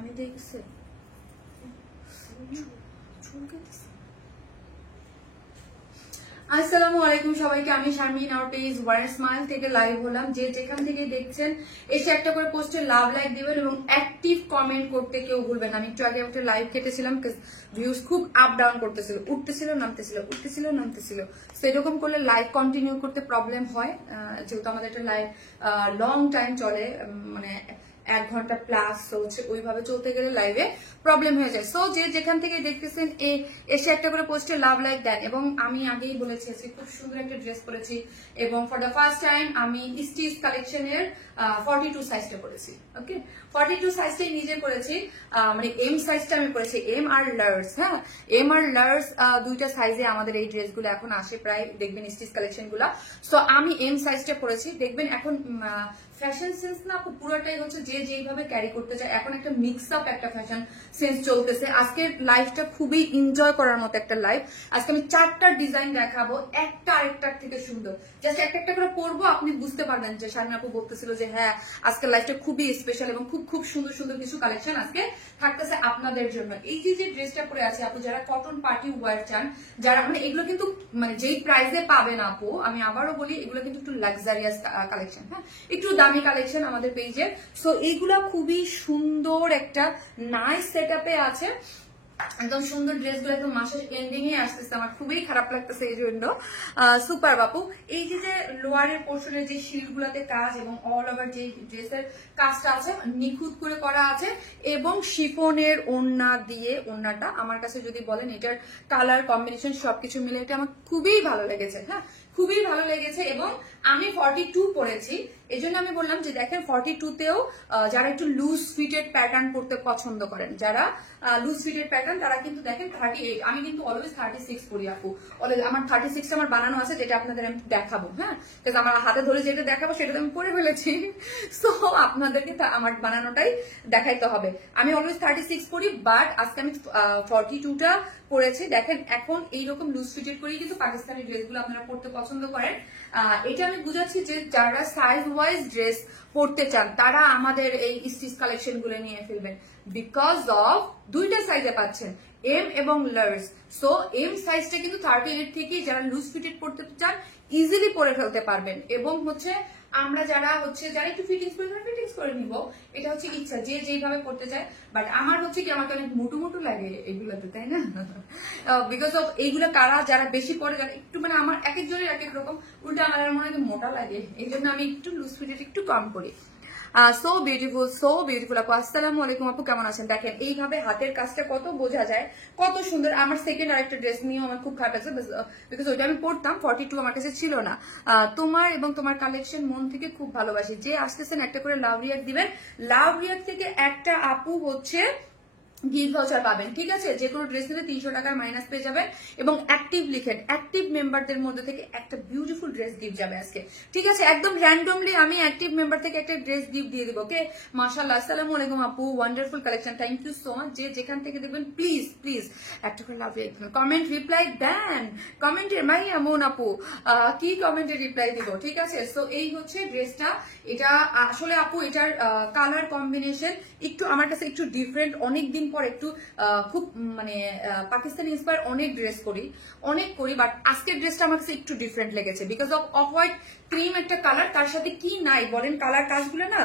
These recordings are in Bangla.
আমি দেখছি আসসালামু আলাইকুম সবাইকে, আমি শারমিন আর পেজ ওয়ার স্মাইল থেকে লাইভ হলাম। যে যেখান থেকে দেখছেন এসে একটা করে পোস্টে লাভ লাইক দিবেন এবং অ্যাক্টিভ কমেন্ট করতে কেউ ভুলবেন। আমি একটু আগে একটা লাইভ কেটেছিলাম, ভিউজ খুব আপ ডাউন করতেছিল, উঠতেছিল নামতেছিল, উঠতেছিল নামতেছিল। তো এরকম করলে লাইভ কন্টিনিউ করতে প্রবলেম হয়, যেহেতু আমাদের একটা লাইভ লং টাইম চলে, মানে 1 ঘন্টা প্লাস হচ্ছে, ওইভাবে চলতে গেলে লাইভে প্রবলেম হয়ে যায়। সো যে যেখান থেকে দেখতেছেন এসে একটা করে পোস্টে লাভ লাইক দেন। এবং আমি আগেই বলেছি খুব সুন্দর একটা ড্রেস পরেছি এবং ফর দ্য ফার্স্ট টাইম আমি স্টিচ কালেকশনের 42 সাইজটা পরেছি। ওকে, 42 সাইজটাই নিজে করেছি, মানে এম সাইজটা আমি পরেছি, এম আর লার্জ। হ্যাঁ, এম আর লার্জ দুইটা সাইজে আমাদের এই ড্রেসগুলো এখন আসে প্রায়, দেখবেন স্টিচ কালেকশন গুলা। সো আমি এম সাইজটা পরেছি। দেখবেন এখন ফ্যাশন সেন্স না পুরোটাই হচ্ছে যে যেইভাবে ক্যারি করতে চায়, এখন একটা মিক্স আপ একটা ফ্যাশন সেন্স চলতেছে। আজকের লাইভটা খুবই এনজয় করার মতো একটা লাইভ। আজকে আমি 4টা ডিজাইন দেখাবো, একটা আরেকটার থেকে সুন্দর। জাস্ট একটা একটা করে পরবো, আপনি বুঝতে পারবেন যে শারমিন আপু বলতেছিল যে হ্যাঁ আজকের লাইভটা খুবই স্পেশাল এবং খুব খুব সুন্দর সুন্দর কিছু কালেকশন আজকে থাকতেছে আপনাদের জন্য। এই যে ড্রেসটা পরে আছে আপু, যারা কটন পার্টি ওয়্যার চান, যারা মানে এগুলো কিন্তু মানে যেই প্রাইসে পাবেন আপু, আমি আবারও বলি এগুলো কিন্তু একটু লাক্সারিয়াস কালেকশন, হ্যাঁ একটু দামি কালেকশন আমাদের পেজে। সো এইগুলা খুবই সুন্দর একটা নাইস সেটআপে আছে, একদম সুন্দর ড্রেসগুলো একদম মাসের এন্ডিং এ আসতেছে, আমার খুবই খারাপ লাগতেছে এই জন্য। সুপার বাপু, এই যে লোয়ারের পোর্শনের যে শিলগুলাতে কাজ এবং অল ওভার যে ড্রেসের কাজটা আছে নিখুঁত করে করা আছে এবং শিফনের ওড়না দিয়ে, ওড়নাটা আমার কাছে যদি বলেন এটার কালার কম্বিনেশন সবকিছু মিলে এটা আমার খুবই ভালো লেগেছে। হ্যাঁ, খুবই ভালো লেগেছে এবং আমি 42 পরেছি, এই জন্য আমি বললাম যে দেখেন 42তেও যারা একটু লুজ ফিটেড প্যাটার্ন পরতে পছন্দ করেন, যারা লুজ ফিটেড প্যাটার্ন, তারা কিন্তু দেখেন 38, আমি কিন্তু অলওয়েজ 36 পরি আপু। অলওয়েজ আমার 36টা আমার বানানো আছে, যেটা আপনাদের আমি দেখাবো। হ্যাঁ, আমার হাতে ধরে যেটা দেখাবো সেটা আমি পরে ফেলেছি, সো আপনাদেরকে আমার বানানোটাই দেখাইতে হবে। আমি অলওয়েজ 36 পরি, বাট আজকে আমি 42টা পরেছি। দেখেন এখন এইরকম লুজ ফিটেড করেই কিন্তু পাকিস্তানি ড্রেসগুলো আপনারা পরতে পছন্দ করেন। এটা আমি বুঝাচ্ছি যে যারা সাইজ ওয়াইজ ড্রেস পরতে চান তারা আমাদের এই স্টিচ কালেকশন গুলো নিয়ে ফেলবেন, বিকজ অফ দুইটা সাইজে পাচ্ছেন, এম এবং লার্জ। সো এম সাইজটা কিন্তু 38 থেকে যারা লুজ ফিটেড পরতে চান ইজিলি পরে ফেলতে পারবেন। এবং হচ্ছে আমরা যারা একটু ফিটিংস করে নিব, এটা হচ্ছে ইচ্ছা, যে যেইভাবে পড়তে চায়। বাট আমার হচ্ছে কি, আমাকে অনেক মোটু মোটু লাগে এগুলোতে, তাই না? বিকজ অফ এইগুলো কারা যারা বেশি পরে, যারা একটু মানে আমার এক একজনের এক এক রকম, উল্টা আমার মনে হয় মোটা লাগে, এই জন্য আমি একটু লুজ ফিটেড একটু কম করি। সো বিউটিফুল আপু, আসসালামু আলাইকুম আপু, কেমন আছেন? দেখেন এইভাবে হাতের কাজটা কত বোঝা যায়, কত সুন্দর। আমার সেকেন্ড আরেকটা ড্রেস নিয়েও আমার খুব খারাপ লাগছে, বিকজ ওইটা আমি পড়তাম, 42 আমার কাছে ছিল না। তোমার এবং তোমার কালেকশন মন থেকে খুব ভালোবাসি। যে আসতেছেন একটা করে লাভ রিয়াক্ট দিবেন, লাভ রিয়াক্ট থেকে একটা আপু হচ্ছে গিফট ভাউচার পাবেন। ঠিক আছে, যে কোনো ড্রেস নিলে 300 টাকার মাইনাস পেয়ে যাবেন এবং অ্যাক্টিভ লিখেন, অ্যাক্টিভ মেম্বারদের মধ্যে থেকে একটা বিউটিফুল ড্রেস গিফট যাবে আজকে। ঠিক আছে, একদম র্যান্ডমলি আমি অ্যাক্টিভ মেম্বার থেকে একটা ড্রেস গিফট দিয়ে দিব। ওকে, মাশাআল্লাহ, আসসালামু আলাইকুম আপু, wonderful collection, thank you so much. যে যেখান থেকে দেখবেন প্লিজ প্লিজ একটা করে লাভ রিয়াক্ট দিবেন, কমেন্ট রিপ্লাই দেন। কমেন্টের মাই এমন আপু কি কমেন্টে রিপ্লাই দিব? ঠিক আছে, সো এই হচ্ছে ড্রেসটা। এটা আসলে আপু এটার কালার কম্বিনেশন একটু আমার কাছে একটু ডিফারেন্ট। অনেকদিন পর একটু খুব মানে পাকিস্তানি ইন্সপায়ার অনেক ড্রেস করি, বাট আজকের ড্রেসটা আমার কাছে একটু ডিফারেন্ট লেগেছে, বিকজ অফ হোয়াইট ক্রিম একটা কালার, তার সাথে কি নাই বলেন, কালার কাজগুলো না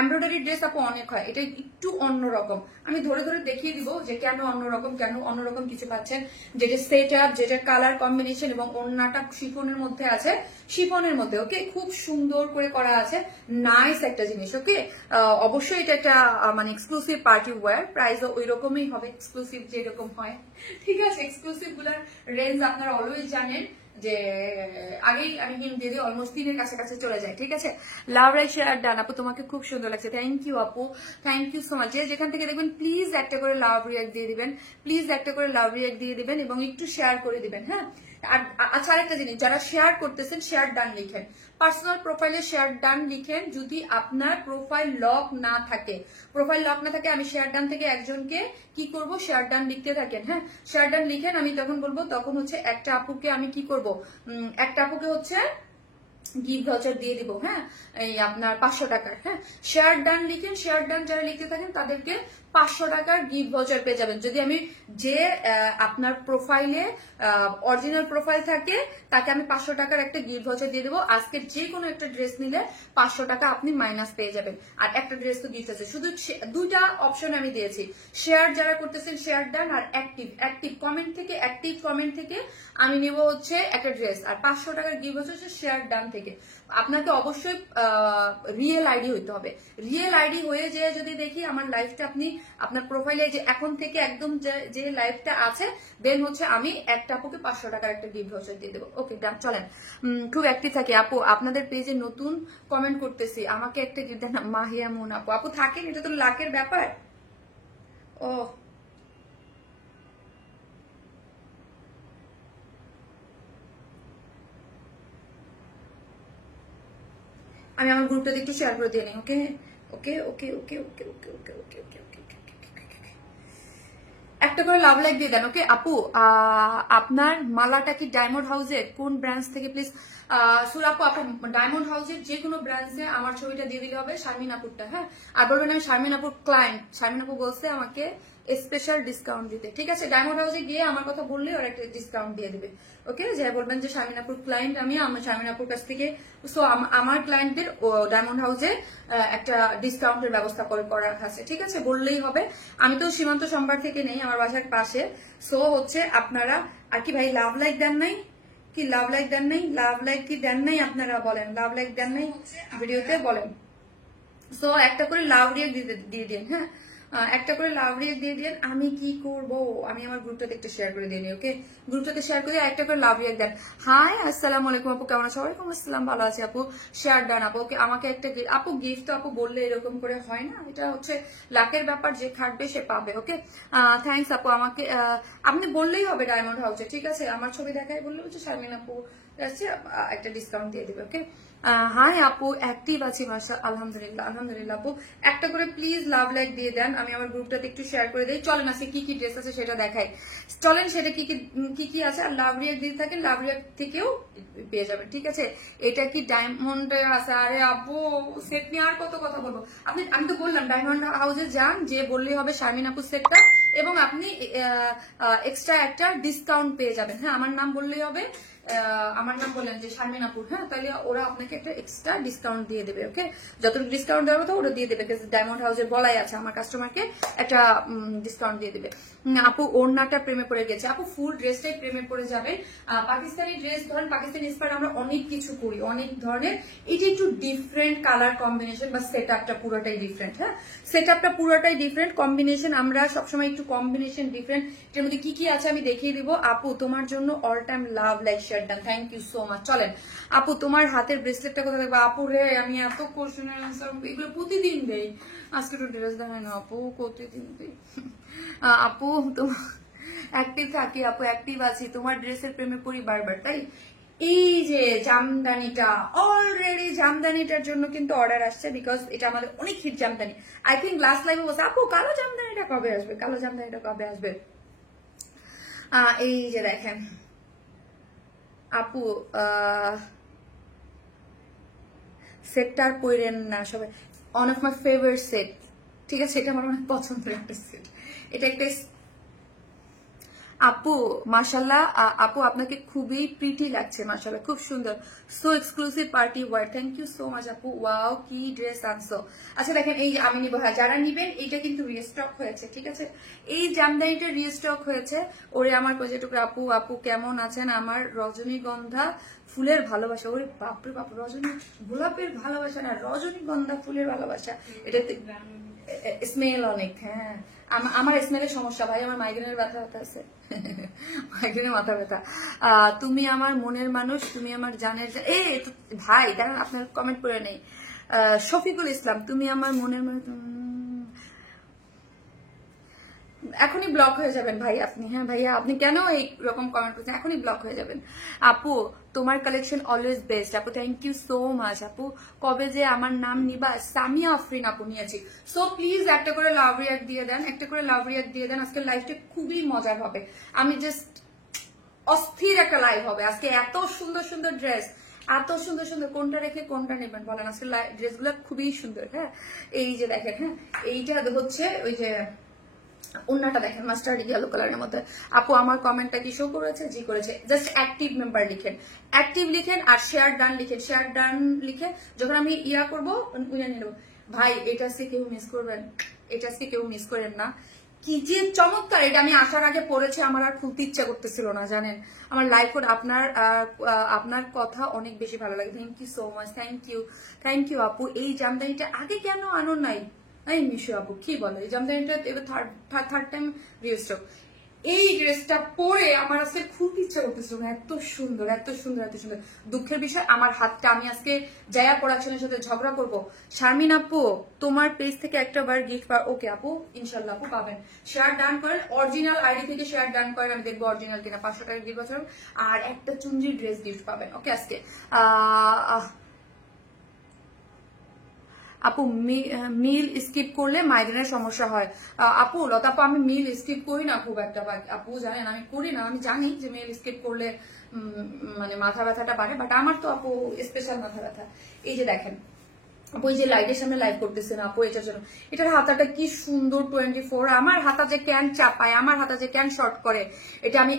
এমব্রয়ডারি ড্রেস আপু অনেক হয়, এটা একটু অন্যরকম। আমি ধরে ধরে দেখিয়ে দিব যে কেন অন্যরকম কিছু পাচ্ছেন, যেটা সেট আপ, যেটা কালার কম্বিনেশন এবং ওড়নাটা শিফনের মধ্যে আছে, শিফনের মধ্যে। ওকে, খুব সুন্দর করে করা আছে, নাইস একটা জিনিস। ওকে, অবশ্যই এটা একটা মানে এক্সক্লুসিভ পার্টি ওয়্যার, প্রাইসও ওই রকমই হবে, এক্সক্লুসিভ যেরকম হয়। ঠিক আছে, এক্সক্লুসিভ গুলার রেঞ্জ আপনারা অলওয়েজ জানেন যে আগেই আমি হিন্ট দিয়ে দিই, অলমোস্ট 3-এর কাছাকাছি চলে যায়। ঠিক আছে, লাভ রাইট শেয়ার ডান আপু, তোমাকে খুব সুন্দর লাগছে, থ্যাংক ইউ আপু, থ্যাংক ইউ সো মাচ। যে যেখান থেকে দেখবেন প্লিজ একটা করে লাভ রিয়াক্ট দিয়ে দিবেন, প্লিজ একটা করে লাভ রিয়াক্ট দিয়ে দিবেন এবং একটু শেয়ার করে দিবেন। হ্যাঁ, আর আচ্ছা আরেকটা জিনিস, যারা শেয়ার করতেছেন শেয়ার ডান লিখেন, পার্সোনাল প্রোফাইলে শেয়ার ডান লিখেন। যদি আপনার প্রোফাইল লক না থাকে, আমি শেয়ার ডান থেকে একজনকে কি করব, শেয়ার ডান লিখতে থাকেন। হ্যাঁ, শেয়ার ডান লিখেন, আমি তখন বলবো, তখন হচ্ছে একটা আপুকে আমি কি করব, একটা আপুকে হচ্ছে গিফট ভাউচার দিয়ে দিব। হ্যাঁ, এই আপনার 500 টাকার। হ্যাঁ, শেয়ার ডান লিখেন, শেয়ার ডান যারা লিখতে থাকেন তাদেরকে 500 টাকার গিফট ভাউচার পেয়ে যাবেন। যদি আমি যে আপনার প্রোফাইলে অরিজিনাল প্রোফাইল থাকে তাকে আমি 500 টাকার একটা গিফট ভাউচার দিয়ে দেবো। আজকে যে কোনো একটা ড্রেস নিলে 500 টাকা আপনি মাইনাস পেয়ে যাবেন। আর একটা ড্রেস তো গিফট আছে। শুধু দুইটা অপশন আমি দিয়েছি, শেয়ার যারা করতেছেন শেয়ার ডান, আর অ্যাক্টিভ কমেন্ট থেকে আমি নিব হচ্ছে একটা ড্রেস, আর 500 টাকার গিফট হচ্ছে শেয়ার ডান থেকে। আপনাকে অবশ্যই রিয়েল আইডি হইতে হবে। রিয়েল আইডি হয়ে যে যদি দেখি আমার লাইফটা আপনি আপনার প্রোফাইলে যে এখন থেকে একদম যে লাইফটা আছে দেন হচ্ছে আমি একটা আপুকে 500 টাকার একটা গিফট ভাউচার দিয়ে দেবো। ওকে ডান, চলেন। খুব অ্যাক্টিভ থাকি আপু, আপনাদের পেজে নতুন কমেন্ট করতেছি, আমাকে একটা গিফট দেন। মাহিয়া মুন আপু থাকেন, এটা তো লাকের ব্যাপার। ও আমি আমার গ্রুপটাতে একটু শেয়ার করে দিয়ে নিই। ওকে ওকে ওকে ওকে ওকে ওকে ওকে ওকে ওকে ওকে একটা করে লাভ লাইক দিয়ে দেন। ওকে আপু, আপনার মালাটা কি ডায়মন্ড হাউসের? কোন ব্রাঞ্চ থেকে প্লিজ? আপু ডায়মন্ড হাউসের যে কোনো ব্রাঞ্চে আমার ছবিটা দিয়ে দিলে হবে, শারমিন আপুরটা। হ্যাঁ, আর বলবেন আমি শারমিন আপুর ক্লায়েন্ট, শারমিন আপু বলছে আমাকে স্পেশাল ডিসকাউন্ট দিতে। ঠিক আছে, ডায়মন্ড হাউসে গিয়ে আমার কথা বললে ওরা একটা ডিসকাউন্ট দিয়ে দেবে। ওকে, যে বলবেন যে শারমিন আপুর ক্লায়েন্ট আমি, আমার শারমিন আপুর কাছ থেকে সো আমার ক্লায়েন্টদের ডায়মন্ড হাউসে একটা ডিসকাউন্টের ব্যবস্থা করা আছে। ঠিক আছে, বললেই হবে। আমি তো সীমান্ত সম্ভার থেকে নেই, আমার বাসার পাশে। সো হচ্ছে আপনারা আর কি ভাই লাভ লাইক দেন নাই? কি লাভ লাইক দেন নাই? লাভ লাইক কি দেন নাই? আপনারা বলেন লাভ লাইক দেন নাই ভিডিওতে বলেন। সো একটা করে লাভ রিয়েক্ট দিয়ে দিন। হ্যাঁ, একটা করে লাভ রিয়েক্ট দিয়ে দিন। আমি কি করব, আমি আমার গ্রুপটাতে একটু শেয়ার করে দিই। ওকে, গ্রুপটাতে শেয়ার করে একটা করে লাভ রিয়েক্ট দেন। হাই আসসালামু আলাইকুম আপু, কেমন আছো? ওয়ালাইকুম আসসালাম, ভালো আছি আপু। শেয়ার ডান আপু। ওকে, আমাকে একটা আপু গিফট তো আপু বললে এরকম করে হয় না, এটা হচ্ছে লাকের ব্যাপার, যে খাটবে সে পাবে। ওকে, থ্যাংকস আপু। আমাকে আপনি বললেই হবে ডায়মন্ড হাউসে। ঠিক আছে, আমার ছবি দেখাই বললে হচ্ছে শারমিন আপু যাচ্ছে একটা ডিসকাউন্ট দিয়ে দেবে। ওকে, হাই আপু, অ্যাক্টিভ আছি মাশা আলহামদুলিল্লাহ। আলহামদুলিল্লাহ আপু, একটা করে প্লিজ লাভ লাইক দিয়ে দেন। আমি আমার গ্রুপটাতে একটু শেয়ার করে দিই। চলেন আজকে কি কি ড্রেস আছে সেটা দেখাই। চলেন সেটা কি কি আছে, আর লাভ রিয়েক্ট দিয়ে থাকেন, লাভ রিয়েক্ট থেকেও পেয়ে যাবেন। ঠিক আছে, এটা কি ডায়মন্ডে আছে? আরে আপু সেট নিয়ে আর কত কথা বলবো। আমি তো বললাম ডায়মন্ড হাউসে যান, যে বললেই হবে শারমিন আপু সেটটা, এবং আপনি এক্সট্রা একটা ডিসকাউন্ট পেয়ে যাবেন। হ্যাঁ, আমার নাম বললেই হবে, আমার নাম বললেন যে শারমিন আপুর। হ্যাঁ, তাহলে ওরা আপনাকে একটা এক্সট্রা ডিসকাউন্ট দিয়ে দেবে। ওকে, যতটুকু ডিসকাউন্ট দেওয়ার কথা ওরা দিয়ে দেবে, ডায়মন্ড হাউসে বলাই আছে আমার কাস্টমারকে একটা ডিসকাউন্ট দিয়ে দেবে। আপু ওড়নাটা প্রেমে পড়ে গেছে। আপু ফুল ড্রেসটাই প্রেমে পড়ে যাবে। পাকিস্তানি ড্রেস ধরেন, পাকিস্তানি ইন্সপায়ার আমরা অনেক কিছু করি, অনেক ধরনের। এটা একটু ডিফারেন্ট কালার কম্বিনেশন বা সেট আপটা পুরোটাই ডিফারেন্ট। হ্যাঁ, সেট আপটা পুরোটাই ডিফারেন্ট, কম্বিনেশন আমরা সবসময় একটু কম্বিনেশন ডিফারেন্ট। এটার মধ্যে কি কি আছে আমি দেখিয়ে দিব। আপু তোমার জন্য all time love like share done, thank you so much. চলেন আপু, তোমার হাতের ব্রেসলেটটা কোথায় দেখবো? আপু রে, আমি এত কোশ্চেনের আনসার এগুলো প্রতিদিন দেই, আজকে তো ড্রেস দেখায় না আপু, প্রতিদিন দেই। আপু তোমার অ্যাক্টিভ থাকি আপু, অ্যাক্টিভ আছি, তোমার ড্রেসের প্রেমে পড়ি বারবার। তাই এই যে জামদানিটা, অলরেডি জামদানিটার জন্য কিন্তু অর্ডার আসছে, বিকজ এটা আমাদের অনেক hit Jamdani. I think last লাইভে বলছে আপু কালো জামদানিটা কবে আসবে, কালো জামদানিটা কবে আসবে। এই যে দেখেন আপু, সেটটা আর পরেন না সবাই, one of my favourite set. ঠিক আছে, এটা আমার অনেক পছন্দের একটা সেট। এটা একটা আপু মাশাল্লাহ, আপু আপনাকে খুবই প্রিটি লাগছে, মাশাল্লাহ খুব সুন্দর, so exclusive party wear, thank you so much আপু। ওয়াও, কি ড্রেস আনছো। আচ্ছা দেখেন, এই আমি নিব। হ্যাঁ, যারা নিবেন এইটা কিন্তু রিস্টক হয়েছে। ঠিক আছে, এই জামদানিটা রিস্টক হয়েছে। ওরে আমার কজেটুকু আপু, আপু কেমন আছেন? আমার রজনীগন্ধা ফুলের ভালোবাসা। ওরে বাপরে বাপ, রজনী গোলাপের ভালোবাসা না, রজনীগন্ধা ফুলের ভালোবাসা। এটাতে স্মেল অনেক। হ্যাঁ, আমার স্মেলের সমস্যা ভাই, আমার মাইগ্রেনের ব্যথা আছে, মাইগ্রেনের মাথা ব্যথা। তুমি আমার মনের মানুষ, তুমি আমার জানের ভাই দাঁড়ান, আপনার কমেন্ট করে নেই। শফিকুল ইসলাম, তুমি আমার মনের মানুষ, এখনই ব্লক হয়ে যাবেন ভাই আপনি। হ্যাঁ ভাইয়া, আপনি কেন এই রকম কমেন্ট করছেন? এখনই ব্লক হয়ে যাবেন। আপু তোমার কালেকশন অলওয়েজ বেস্ট আপু, থ্যাংক ইউ সো মাচ আপু। কবে যে আমার নাম নিবা? সামিয়া আফরিন আপু নিয়েছি। সো প্লিজ একটা করে লাভ রিয়াক্ট দিয়ে দেন, একটা করে লাভ রিয়াক্ট দিয়ে দেন। আজকের লাইভটা খুবই মজার হবে, আমি জাস্ট অস্থির একটা লাইভ হবে আজকে। এত সুন্দর সুন্দর ড্রেস, এত সুন্দর সুন্দর, কোনটা রেখে কোনটা নেবেন বলেন? আজকে ড্রেসগুলো খুবই সুন্দর। হ্যাঁ, এই যে দেখেন, হ্যাঁ এইটা হচ্ছে ওই যে ওন্নাটা দেখেন মাস্টার্ড ইয়েলো কালারের মধ্যে। আপু আমার কমেন্টটা কি শো করেছে? জি করেছে। জাস্ট অ্যাক্টিভ মেম্বার লিখেন, অ্যাক্টিভ লিখেন আর শেয়ার ডান লিখেন। শেয়ার ডান লিখে যখন আমি ইয়া করবো উইনা নিয়ে নেবো। ভাই এটা আজকে কেউ মিস করবেন, এটা আজকে কেউ মিস করেন না। কি যে চমৎকার, এটা আমি আসার আগে পড়েছি, আমার আর খুলতে ইচ্ছা করতেছিল না জানেন। আমার লাইফ আপনার কথা অনেক বেশি ভালো লাগে। Thank you so much, thank you আপু। এই জামদানিটা আগে কেন আনো নাই? এই মিশু আপু কি বলে, এই জামদানিটা এবার থার্ড টাইম রিস্টক। এই ড্রেসটা পরে আমার আজকে খুব ইচ্ছা করতেছিল, এত সুন্দর এত সুন্দর এত সুন্দর। দুঃখের বিষয় আমার হাতটা, আমি আজকে জায়া প্রোডাকশনের সাথে ঝগড়া করবো। শারমিন আপু তোমার পেজ থেকে একটা বার গিফট পার। ওকে আপু, ইনশাল্লাহ আপু পাবেন। শেয়ার ডান করেন, অরিজিনাল আইডি থেকে শেয়ার ডান করেন, আমি দেখবো অরিজিনাল কিনা। 500 টাকা গিফট বছর আর একটা চুনরি ড্রেস গিফট পাবেন। ওকে আজকে আপু মিল স্কিপ করলে মাইগ্রেনের সমস্যা হয়। আপু লতা আপু আমি মিল স্কিপ করি না খুব একটা, আপু জানেন আমি করি না। আমি জানি যে মিল স্কিপ করলে মানে মাথা ব্যথাটা বাড়ে, বাট আমার তো আপু স্পেশাল মাথা ব্যথা। এই যে দেখেন আপু, এই যে লাইটের সামনে লাইভ করতেছেন আপু, এটার জন্য। এটার হাতাটা কি সুন্দর 24। আমার হাতা যে ক্যান চাপায়, আমার হাতা যে ক্যান শর্ট করে, এটা আমি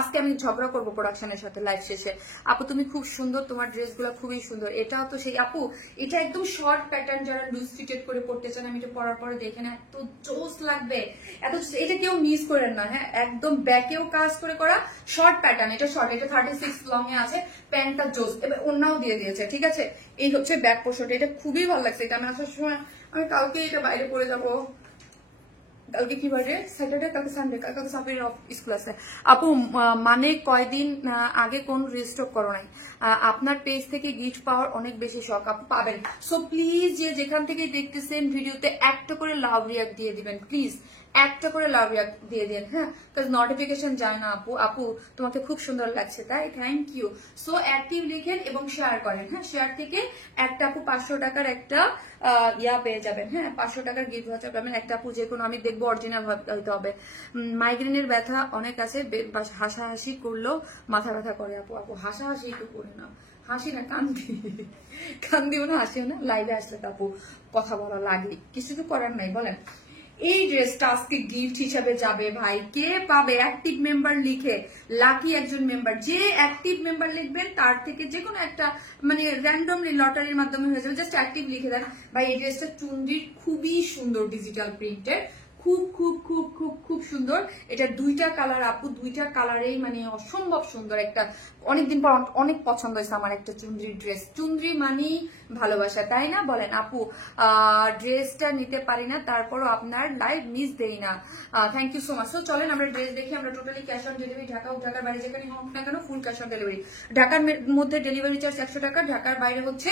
আজকে আমি ঝগড়া করবো প্রোডাকশনের সাথে লাইভ শেষে। আপু তুমি খুব সুন্দর, তোমার ড্রেসগুলো খুবই সুন্দর। এটাও তো সেই আপু, এটা একদম শর্ট প্যাটার্ন, যারা লুজ ফিটেড করে পড়তে চান, আমি এটা পরার পরে দেখেন এত জোস লাগবে, এত। এটা কেউ মিস করেন না। হ্যাঁ, একদম ব্যাকেও কাজ করে করা, শর্ট প্যাটার্ন। এটা শর্ট, এটা 36 লং এ আছে, প্যান্টটা জোস। এবার ওন্নাও দিয়ে দিয়েছে, ঠিক আছে। এই হচ্ছে ব্যাক পোর্শনটা, এটা খুবই ভালো লাগছে। এটা আমি আসার সময়, আমি কালকে এটা বাইরে পরে যাবো। কালকে কি বারে? স্যাটারডে, কালকে সানডে, কালকে সাবির অফ স্কুল আছে। আপু মানে কয়দিন আগে কোন রিস্টক করো নাই? আপনার পেজ থেকে গিফট পাওয়ার অনেক বেশি শখ, আপু পাবেন। সো প্লিজ যে যেখান থেকে দেখতেছেন ভিডিওতে একটা করে লাভ রিয়াক্ট দিয়ে দিবেন প্লিজ, একটা করে লাভ রিয়াক্ট দিয়ে দিন। হ্যাঁ, কারণ নোটিফিকেশন যায় না আপু। আপু তোমাকে খুব সুন্দর লাগছে, তাই থ্যাংক ইউ। সো অ্যাক্টিভ লিখেন এবং শেয়ার করেন। হ্যাঁ, শেয়ার থেকে একটা আপু 500 টাকার একটা ইয়া পেয়ে যাবেন। হ্যাঁ, 500 টাকার গিফট ভাউচার পাবেন। একটা আপু যে কোনো, আমি দেখবো অরিজিনাল হইতে হবে। মাইগ্রেনের ব্যথা অনেক আছে, হাসাহাসি করলেও মাথা ব্যথা করে। আপু আপু হাসাহাসি একটু করে না, হাসি না কান্দি, কান্দিও না হাসিও না। লাইভে আসলে তো আপু কথা বলা লাগে, কিছু তো করার নাই বলেন। এই ড্রেসটা আজকে গিফট হিসাবে যাবে ভাই। কে পাবে? অ্যাক্টিভ মেম্বার লিখে, লাকি একজন মেম্বার। যে অ্যাক্টিভ মেম্বার লিখবেন তার থেকে যে কোনো একটা, মানে র্যান্ডমলি লটারির মাধ্যমে হয়ে যাবে। জাস্ট অ্যাক্টিভ লিখে দেন ভাই। এই ড্রেসটা চুনরির খুবই সুন্দর, ডিজিটাল প্রিন্টের, খুব খুব খুব খুব খুব সুন্দর। এটা দুইটা কালার আপু, দুইটা কালারেই মানে অসম্ভব সুন্দর। একটা অনেকদিন পর অনেক পছন্দ হয়েছে আমার একটা চুনরির ড্রেস। চুনরি মানেই ভালোবাসা, তাই না বলেন? আপু ড্রেসটা নিতে পারি না, তারপরও আপনার লাইভ মিস দেই না। Thank you so much. তো চলেন আমরা ড্রেস দেখি। আমরা totally cash on delivery, Dhaka ও ঢাকার বাইরে যেখানে হোক না কেন ফুল ক্যাশ অন ডেলিভারি। ঢাকার মধ্যে ডেলিভারি চার্জ 100 টাকা, ঢাকার বাইরে হচ্ছে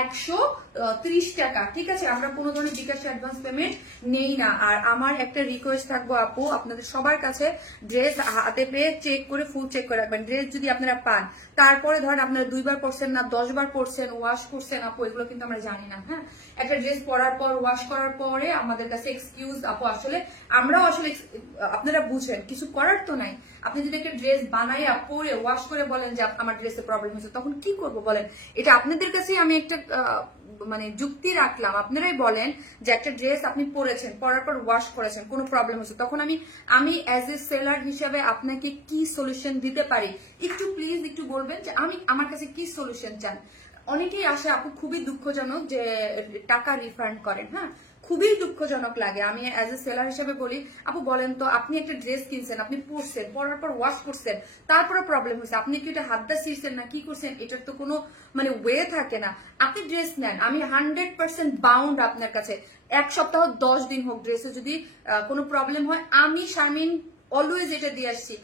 130 টাকা, ঠিক আছে। আমরা কোনো ধরনের বিকাশ অ্যাডভান্স পেমেন্ট নেই না। আর আমার একটা রিকোয়েস্ট থাকবো আপু, আপনাদের সবার কাছে ড্রেস হাতে পেয়ে চেক করে, ফুল চেক করে রাখবেন। ড্রেস যদি আপনারা পান, তারপরে ধরেন আপনারা 2 বার পরছেন না 10 বার পরছেন, ওয়াশ করছেন আপু, এগুলো কিন্তু আমরা জানি না। হ্যাঁ, একটা ড্রেস পরার পর ওয়াশ করার পরে আমাদের কাছে এক্সকিউজ আপু, আসলে আমরাও আসলে আপনারা বুঝেন, কিছু করার তো নাই। আপনি যদি একটা ড্রেস বানাইয়া পরে ওয়াশ করে বলেন যে আমার ড্রেসে প্রবলেম হয়েছে, তখন কি করব বলেন? এটা আপনাদের কাছে আমি একটা মানে যুক্তি রাখলাম। আপনারাই বলেন যে একটা ড্রেস আপনি পরেছেন, পরার পর ওয়াশ করেছেন, কোনো প্রবলেম হচ্ছে, তখন আমি অ্যাজ এ সেলার হিসাবে আপনাকে কি সলিউশন দিতে পারি, একটু প্লিজ একটু বলবেন যে আমার কাছে কি সলিউশন চান। অনেকেই আসে আপু, খুবই দুঃখজনক যে টাকা রিফান্ড করেন। হ্যাঁ, খুবই দুঃখজনক লাগে। আমি অ্যাজ এ সেলার হিসেবে বলি, আপু বলেন তো, আপনি একটা ড্রেস কিনছেন, আপনি পরছেন, পরার পর ওয়াশ করছেন, তারপরে প্রবলেম হয়েছে, আপনি কি এটা হাত দা ছিঁড়ছেন না কি করছেন? এটার তো কোনো মানে ওয়ে থাকে না। আপনি ড্রেস নেন, আমি 100% বাউন্ড আপনার কাছে। 1 সপ্তাহ 10 দিন হোক, ড্রেসে যদি কোনো প্রবলেম হয়, আমি শারমিন অলওয়েজ এটা দিয়ে আসছি।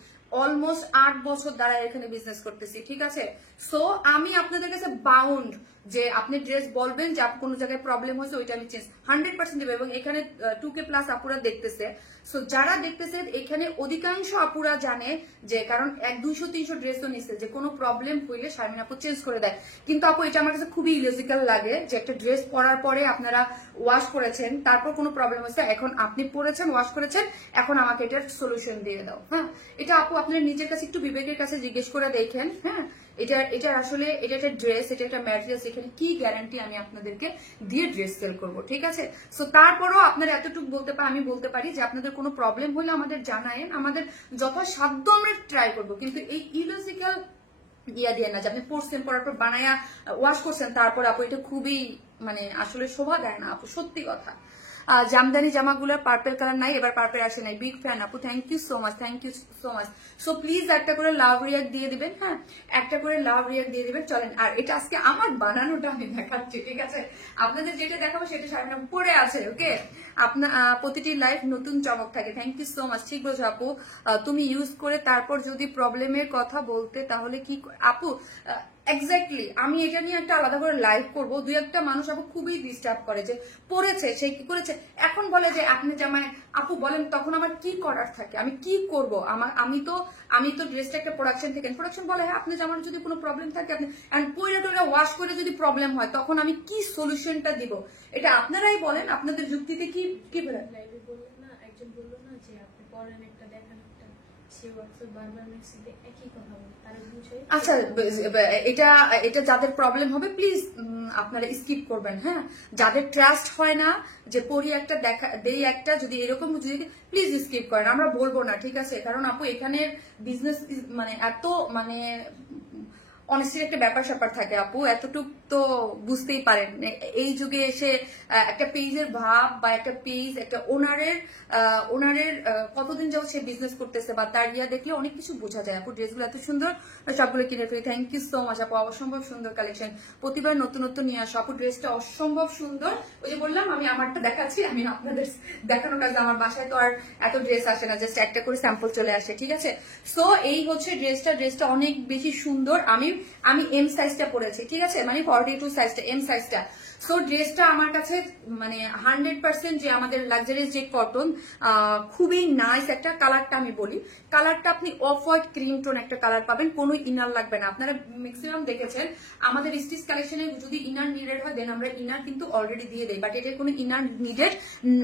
অলমোস্ট 8 বছর দ্বারা এখানে বিজনেস করতেছি, ঠিক আছে। সো আমি আপনাদের কাছে বাউন্ড যে আপনি ড্রেস বলবেন যে কোনো জায়গায় প্রবলেম হয়েছে, ওইটা আমি চেঞ্জ 100% দেবো। এবং এখানে 2K প্লাস আপুরা দেখতেছে। সো যারা দেখতেছে এখানে অধিকাংশ আপুরা জানে যে, কারণ 200-300 ড্রেসও নিচ্ছে, যে কোনো প্রবলেম হইলে শারমিন আপু চেঞ্জ করে দেয়। কিন্তু আপু এটা আমার কাছে খুবই ইলজিক্যাল লাগে যে একটা ড্রেস পরার পরে আপনারা ওয়াশ করেছেন, তারপর কোনো প্রবলেম হয়েছে, এখন আপনি পরেছেন, ওয়াশ করেছেন, এখন আমাকে এটার সলিউশন দিয়ে দাও। হ্যাঁ, এটা আপু আপনার নিজের কাছে একটু বিবেকের কাছে জিজ্ঞেস করে দেখেন, হ্যাঁ এটা আসলে এটা একটা ড্রেস, এটা একটা ম্যাটেরিয়ালস, এখানে কি গ্যারান্টি আমি আপনাদেরকে দিয়ে ড্রেস সেল করবো, ঠিক আছে। সো তারপরও আপনারা এতটুকু আমি বলতে পারি যে আপনাদের কোনো প্রবলেম হলে আমাদের জানায়েন, আমাদের যথাসাধ্য আমরা ট্রাই করবো, কিন্তু এই ইলজিক্যাল ইয়া দিয়ে না যে আপনি পড়ছেন, পড়ার পর বানায়া ওয়াশ করছেন তারপর আপু, এটা খুবই মানে আসলে শোভা দেয় না আপু, সত্যি কথা। জামদানি জামাগুলোর পার্পেল কালার নাই, এবার পার্পেল আসে নাই, বিগ ফ্যান আপু, thank you so much, thank you so much. So please একটা করে লাভ রিয়াক্ট দিয়ে দিবেন, হ্যাঁ একটা করে লাভ রিয়াক্ট দিয়ে দিবেন। চলেন, আর এটা আজকে আমার বানানোটা আমি দেখাচ্ছি, ঠিক আছে, আপনাদের যেটা দেখাবো সেটা সামনে পড়ে আছে, ওকে। আপনার প্রতিটি লাইফ নতুন চমক থাকে, থ্যাংক ইউ সো মাচ, ঠিক বলছো আপু। তুমি ইউজ করে তারপর যদি প্রবলেমের কথা বলতে তাহলে কি আপু, এক্স্যাক্টলি আমি এটা নিয়ে একটা আলাদা করে লাইভ করবো। দুই একটা মানুষ আপু খুবই ডিস্টার্ব করে যে পড়েছে সে কি করেছে, এখন বলে যে আপনি জামায় আপু বলেন, তখন আমার কি করার থাকে, আমি কি করব, আমি তো ড্রেসটা একটা প্রোডাকশন থেকে, প্রোডাকশন বলে হ্যাঁ আপনি জামার যদি কোনো প্রবলেম থাকে আপনি পয়লা টয়লা ওয়াশ করে যদি প্রবলেম হয় তখন আমি কি সলিউশনটা দিব, এটা আপনারাই বলেন, আপনাদের যুক্তিতে কি কি বলেন। বললেন না, একজন বললো না যে আপনি পড়েন একটা দেখান একটা, সে হোয়াটসঅ্যাপ বারবার মেসেজে একই কথা বলে, তারা বুঝে। আচ্ছা, এটা যাদের প্রবলেম হবে প্লিজ আপনারা স্কিপ করবেন, হ্যাঁ যাদের ট্রাস্ট হয় না যে পড়ি একটা দেখা দেই একটা, যদি এরকম যদি প্লিজ স্কিপ করেন, আমরা বলবো না, ঠিক আছে। কারণ আপু এখানের বিজনেস মানে এত মানে অনেস্টির একটা ব্যাপার স্যাপার থাকে আপু, এতটুক তো বুঝতেই পারেন। এই যুগে এসে একটা পেজের ভাব বা একটা পেজ একটা ওনারের কতদিন যাও সে বিজনেস করতেছে বা তার ইয়া দেখলে অনেক কিছু বোঝা যায় আপু। ড্রেসগুলো এত সুন্দর, সবগুলো কিনে ফেলি, থ্যাংক ইউ সো মাচ আপু, অসম্ভব সুন্দর কালেকশন, প্রতিবার নতুন নতুন নিয়ে আসো আপু, ড্রেসটা অসম্ভব সুন্দর। ওই যে বললাম আমি আমারটা দেখাচ্ছি, আমি আপনাদের দেখানোর কাছে, আমার বাসায় তো আর এত ড্রেস আসে না, জাস্ট একটা করে স্যাম্পল চলে আসে, ঠিক আছে। সো এই হচ্ছে ড্রেসটা অনেক বেশি সুন্দর। আমি এম সাইজটা পরেছি, ঠিক আছে, মানে 42 সাইজটা, এম সাইজটা। সো ড্রেসটা আমার কাছে মানে 100% যে আমাদের লাক্সারিয়াস যে কটন, খুবই নাইস একটা কালারটা, আমি বলি কালারটা আপনি অফ হোয়াইট ক্রিম টোন একটা কালার পাবেন, কোনো ইনার লাগবে না। আপনারা ম্যাক্সিমাম দেখেছেন আমাদের স্টিচ কালেকশনে যদি ইনার নিডেড হয় দেন আমরা ইনার কিন্তু অলরেডি দিয়ে দেই, বাট এটার কোনো ইনার নিডেড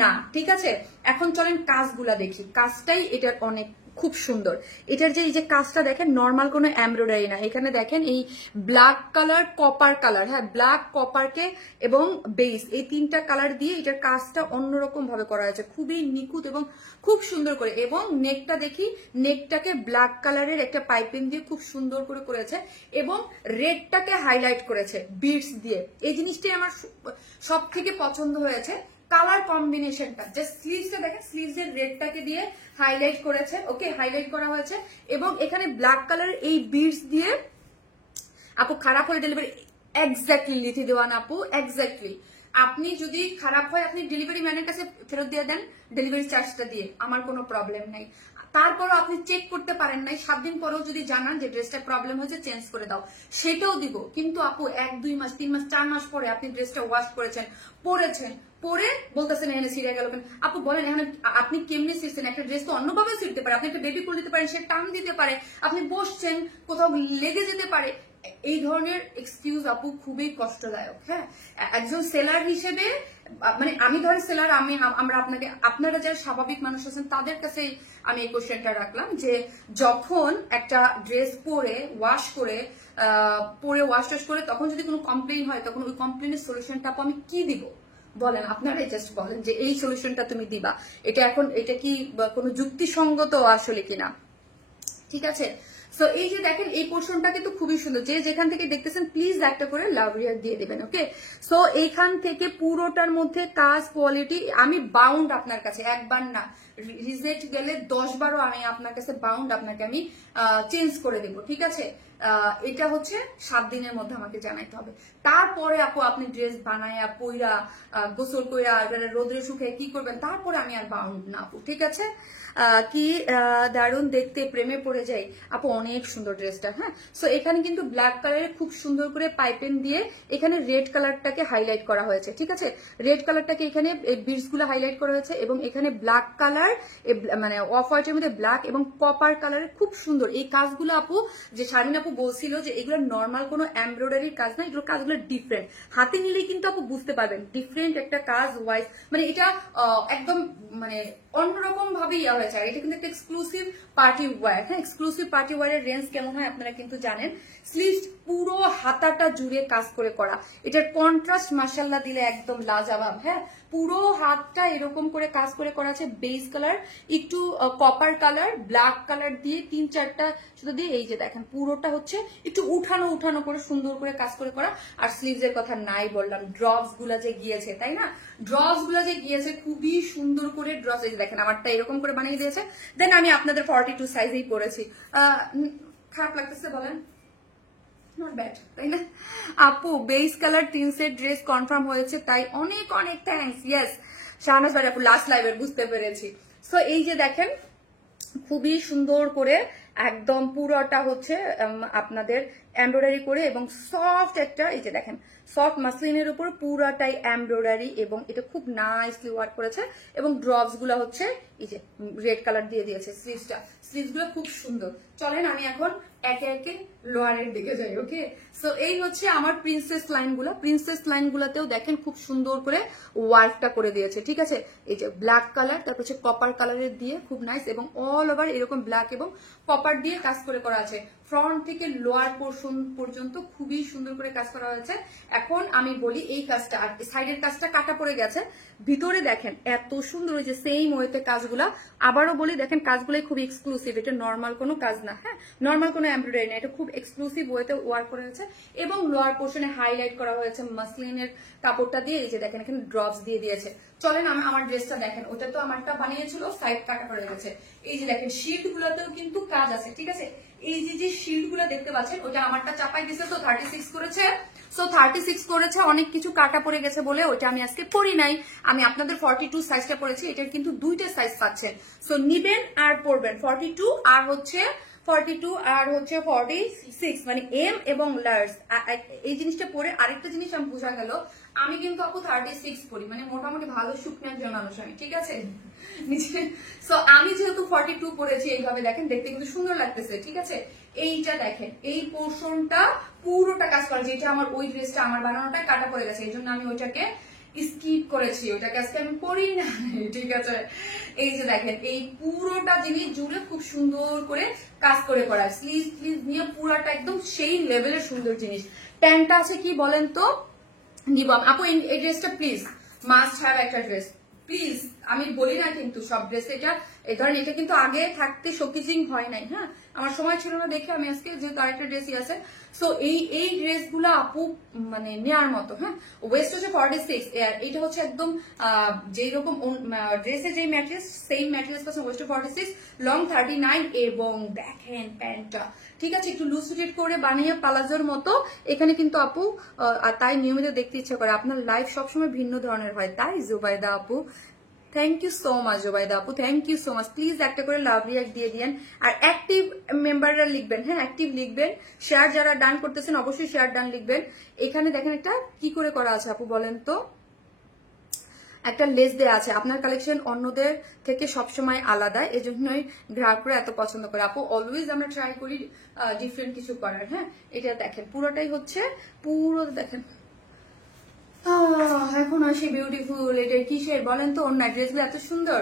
না, ঠিক আছে। এখন চলেন কাজগুলা দেখি, কাজটাই এটার অনেক খুব সুন্দর। এটার যে এই যে কাজটা দেখেন, নর্মাল কোনো এমব্রয়ডারি না, এখানে দেখেন এই ব্ল্যাক কালার, কপার কালার, হ্যাঁ ব্ল্যাক কপারকে এবং বেস, এই তিনটা কালার দিয়ে এটার কাজটা অন্যরকম ভাবে করা হয়েছে, খুবই নিখুঁত এবং খুব সুন্দর করে। এবং নেকটা দেখি, নেকটাকে ব্ল্যাক কালারের একটা পাইপিং দিয়ে খুব সুন্দর করে করেছে এবং রেডটাকে হাইলাইট করেছে বিডস দিয়ে। এই জিনিসটাই আমার সব থেকে পছন্দ হয়েছে, কালার কম্বিনেশনটা। জাস্ট স্লিভসটা দেখেন, স্লিভস এর রেডটাকে দিয়ে হাইলাইট করেছে, ওকে হাইলাইট করা হয়েছে এবং এখানে ব্ল্যাক কালারের এই বিডস দিয়ে আপু খারাপ হলে ডেলিভারি এক্স্যাক্টলি লিখে দেওয়ান আপু, এক্স্যাক্টলি আপনি যদি খারাপ হয় আপনি ডেলিভারি ম্যানের কাছে ফেরত দিয়ে দেন ডেলিভারি চার্জটা দিয়ে, আমার কোনো প্রবলেম নাই। তারপরও আপনি চেক করতে পারেন নাই, 7 দিন পরেও যদি জানান যে ড্রেসটা প্রবলেম হয়েছে চেঞ্জ করে দাও, সেটাও দিব। কিন্তু আপু 1, 2 মাস, 3 মাস, 4 মাস পরে আপনি ড্রেসটা ওয়াশ করেছেন, পরে বলতেছেন এখানে ছিঁড়ে গেল, আপু বলেন এখানে আপনি কেমনি ছিঁড়ছেন? একটা ড্রেস তো অন্যভাবে ছিঁড়তে পারে, আপনি একটা বেবি করে দিতে পারেন, সে টান দিতে পারে, আপনি বসছেন কোথাও লেগে যেতে পারে। এই ধরনের এক্সকিউজ আপু খুবই কষ্টদায়ক। হ্যাঁ, একজন সেলার হিসেবে মানে আমি ধরেন সেলার, আমরা আপনারা যারা স্বাভাবিক মানুষ আছেন তাদের কাছে আমি এই কোশ্চেনটা রাখলাম যে যখন একটা ড্রেস পরে ওয়াশ করে তখন যদি কোনো কমপ্লেইন হয় তখন ওই কমপ্লেইনের সলিউশনটা আপু আমি কি দিব বলেন, আপনারাই জাস্ট বলেন যে এই সলিউশনটা তুমি দিবা, এটা কি কোনো যুক্তিসঙ্গত আসলে কিনা, ঠিক আছে। সো এই যে দেখেন এই পোর্শনটা কিন্তু খুবই সুন্দর, যে যেখান থেকে দেখতেছেন প্লিজ একটা করে লাভ রিয়াক্ট দিয়ে দেবেন, ওকে। সো এইখান থেকে পুরোটার মধ্যে কাজ কোয়ালিটি আমি বাউন্ড আপনার কাছে, একবার না রিজেক্ট গেলে 10 বারও আমি আপনার কাছে বাউন্ড, আপনাকে আমি চেঞ্জ করে দেবো, ঠিক আছে। এটা হচ্ছে 7 দিনের মধ্যে আমাকে জানাইতে হবে, তারপরে আপু আপনি ড্রেস বানায়া পইরা গোসল কইরা রোদ্রে শুকিয়ে কি করবেন, তারপরে আমি আর বাউন্ড না আপু, ঠিক আছে। কি দারুণ দেখতে, প্রেমে পড়ে যাই আপু, অনেক সুন্দর ড্রেসটা। হ্যাঁ, সো এখানে কিন্তু ব্ল্যাক কালারের খুব সুন্দর করে পাইপেন দিয়ে এখানে রেড কালারটাকে হাইলাইট করা হয়েছে, ঠিক আছে। রেড কালারটাকে এখানে বিটস গুলো হাইলাইট করা হয়েছে এবং এখানে ব্ল্যাক কালার মানে অফ হোয়াইটের মধ্যে ব্ল্যাক এবং কপার কালারের খুব সুন্দর এই কাজগুলো আপু, যে শারমিন আপু বলছিল যে এগুলো নর্মাল কোনো এমব্রয়ডারির কাজ না, এগুলো কাজগুলো ডিফারেন্ট, হাতে নিলেই কিন্তু আপু বুঝতে পারবেন ডিফারেন্ট একটা কাজ ওয়াইজ, মানে এটা একদম মানে অন্যরকম ভাবে ইয়া হয়েছে। আর এটা কিন্তু একটা এক্সক্লুসিভ পার্টি ওয়্যার, হ্যাঁ এক্সক্লুসিভ পার্টি ওয়্যারের রেঞ্জ কেমন হয় আপনারা কিন্তু জানেন। স্লিভস পুরো হাতাটা জুড়ে কাজ করে করা, এটার কন্ট্রাস্ট মাশাআল্লাহ দিলে একদম লাজবাব। হ্যাঁ পুরো হাতটা এরকম করে কাজ করে করা আছে, বেস কালার, একটু কপার কালার, ব্ল্যাক কালার দিয়ে 3-4টা শুধু দিয়ে এই যে দেখেন পুরোটা হচ্ছে একটু উঠানো উঠানো করে সুন্দর করে কাজ করে করা। আর স্লিভস এর কথা নাই বললাম, ড্রপস গুলা যে গিয়েছে তাই না, ড্রপস গুলা যে গিয়েছে খুবই সুন্দর করে ড্রপস, এই যে দেখেন আমারটা এরকম করে বানিয়ে দিয়েছে। দেন আমি আপনাদের 42 সাইজেই পরেছি। খারাপ লাগতেছে বলেন? নট ব্যাড তাই না আপু? Base colour 3 set dress confirm হয়েছে, তাই অনেক অনেক থ্যাঙ্কস। ইয়েস শাহনাজ ভাই আপু লাস্ট লাইভের বুঝতে পেরেছি। সো এই যে দেখেন খুবই সুন্দর করে একদম পুরোটা হচ্ছে আপনাদের এমব্রয়ডারি করে এবং সফট একটা, এই যে দেখেন সফট মাসলিনের উপর পুরাটাই এমব্রয়ডারি এবং এটা খুব নাইসলি ওয়ার্ক করেছে। এবং ড্রপস গুলা হচ্ছে এই যে রেড কালার দিয়ে দিয়েছে স্লিভসটা, স্লিভস গুলো খুব সুন্দর। চলেন আমি এখন একে একে লোয়ারের দিকে যাই। ওকে সো এই হচ্ছে আমার প্রিন্সেস লাইন গুলা, প্রিন্সেস লাইন গুলাতেও দেখেন খুব সুন্দর করে ওয়ার্কটা করে দিয়েছে, ঠিক আছে। এই যে ব্ল্যাক কালার, তারপর হচ্ছে কপার কালারের দিয়ে খুব নাইস এবং অল ওভার এরকম ব্ল্যাক এবং কপার দিয়ে কাজ করে করা আছে। ফ্রন্ট থেকে লোয়ার পোর্শন পর্যন্ত খুবই সুন্দর করে কাজ করা হয়েছে। এখন আমি বলি এই কাজটা, আর সাইডের কাজটা কাটা পড়ে গেছে, ভিতরে দেখেন এত সুন্দর হয়েছে সেম ওয়েতে কাজগুলা। আবারও বলি দেখেন কাজগুলোই খুব এক্সক্লুসিভ, এটা নর্মাল কোনো কাজ না, হ্যাঁ নর্মাল কোনো এমব্রয়ডারি না, এটা খুব এক্সক্লুসিভ ওয়েতে ওয়ার্ক করা হয়েছে। এবং লোয়ার পোর্শনে হাইলাইট করা হয়েছে মাসলিনের কাপড়টা দিয়ে, এই যে দেখেন এখানে ড্রপস দিয়ে দিয়েছে। চলেন আমার ড্রেসটা দেখেন, ওটা তো আমারটা বানিয়েছিল সাইড কাটা পড়ে গেছে। এই যে দেখেন শিল্ড গুলাতেও কিন্তু কাজ আছে, ঠিক আছে। এই যে শিল্ড গুলা দেখতে পাচ্ছেন ওটা আমারটা চাপাই দিছে, তো 36 করেছে। সো 36 করেছে, অনেক কিছু কাটা পড়ে গেছে বলে ওটা আমি আজকে পরি নাই, আমি আপনাদের 42 সাইজটা পরেছি। এটার কিন্তু দুইটা সাইজ পাচ্ছেন, সো নিবেন আর পরবেন 42 আর হচ্ছে 46, মানে এম এবং লার্জ। এই জিনিসটা পরে আরেকটা জিনিস আমি বোঝা গেল, আমি কিন্তু আপু 36 পরি, মানে মোটামুটি ভালো শুকনো একজন মানুষ আমি, ঠিক আছে। সো আমি যেহেতু 42 পরেছি, এইভাবে দেখেন দেখতে কিন্তু সুন্দর লাগতেছে, ঠিক আছে। এইটা দেখেন এই পোর্শনটা পুরোটা কাজ করা, যেটা আমার ওই ড্রেসটা আমার বানানোটা কাটা পড়ে গেছে, এই জন্য আমি ওইটাকে স্কিপ করেছি, ওইটাকে আজকে আমি পরি না, ঠিক আছে। এই যে দেখেন এই পুরোটা জিনিস জুড়ে খুব সুন্দর করে কাজ করে করা, স্লিভ নিয়ে পুরাটা একদম সেই লেভেলের সুন্দর জিনিস। প্যান্টটা আছে কি বলেন তো, নিব আপু এই ড্রেসটা প্লিজ মাস্ট হ্যাভ একটা ড্রেস প্লিজ। আমি বলি না কিন্তু সব ড্রেস, এটা এই ধরেন এটা কিন্তু আগে থাকতে শোকেজিং হয় নাই, হ্যাঁ আমার সময় ছিল না দেখে আমি আজকে যেহেতু আরেকটা ড্রেসই আছে। সো এই ড্রেস গুলা আপু মানে নেওয়ার মতো, হ্যাঁ ওয়েস্ট হচ্ছে 46, এইটা হচ্ছে একদম যেই রকম ড্রেসের যেই ম্যাটেরিয়াল সেম ম্যাটেরিয়াল পাচ্ছেন, ওয়েস্ট 46, লং 39 এবং দেখেন প্যান্টটা ঠিক আছে একটু লুজ ফিটেড করে বানিয়ে পালাজোর মতো। এখানে কিন্তু আপু তাই নিয়মিত দেখতে ইচ্ছা করে, আপনার লাইফ সবসময় ভিন্ন ধরনের হয়, তাই জুবাইদা আপু thank you so much. Jubaida আপু thank you so much, please একটা করে লাভ রিয়াক্ট দিয়ে দিয়েন। আর অ্যাক্টিভ মেম্বাররা লিখবেন, হ্যাঁ অ্যাক্টিভ লিখবেন, শেয়ার যারা ডান করতেছেন অবশ্যই শেয়ার ডান লিখবেন। এখানে দেখেন একটা কি করে করা আছে আপু বলেন তো, একটা লেস দেওয়া আছে। আপনার কালেকশন অন্যদের থেকে সবসময় আলাদা, এজন্যই গ্রাহকরা এত পছন্দ করে আপু। অলওয়েজ আমরা ট্রাই করি ডিফারেন্ট কিছু করার, হ্যাঁ এটা দেখেন পুরোটাই হচ্ছে পুরো দেখেন এখন আসি বিউটিফুল। এটা কিসের বলেন তো, ওন্না ড্রেসগুলো এত সুন্দর,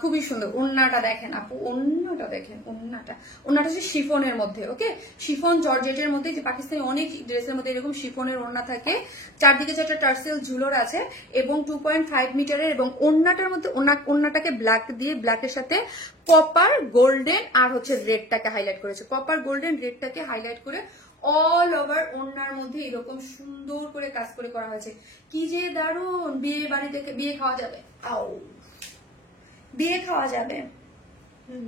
খুবই সুন্দর। ওন্নাটা দেখেন আপু, ওন্নাটা দেখেন, ওন্নাটা হচ্ছে শিফনের মধ্যে, ওকে শিফন জর্জেটের মধ্যে, যে পাকিস্তানি অনেক ড্রেসের মধ্যে এরকম শিফনের ওন্না থাকে, চারদিকে চারটা টার্সেল ঝুলোর আছে এবং 2.5 মিটারের, এবং ওন্নাটার মধ্যে ওন্নাটাকে ব্ল্যাক দিয়ে ব্ল্যাকের সাথে কপার গোল্ডেন আর হচ্ছে রেডটাকে হাইলাইট করেছে, কপার গোল্ডেন রেডটাকে হাইলাইট করে অল ওভার ওন্নার মধ্যে এরকম সুন্দর করে কাজ করে করা হয়েছে। কি যে দারুণ, বিয়ে বাড়ি থেকে বিয়ে খাওয়া যাবে, আও বিয়ে খাওয়া যাবে।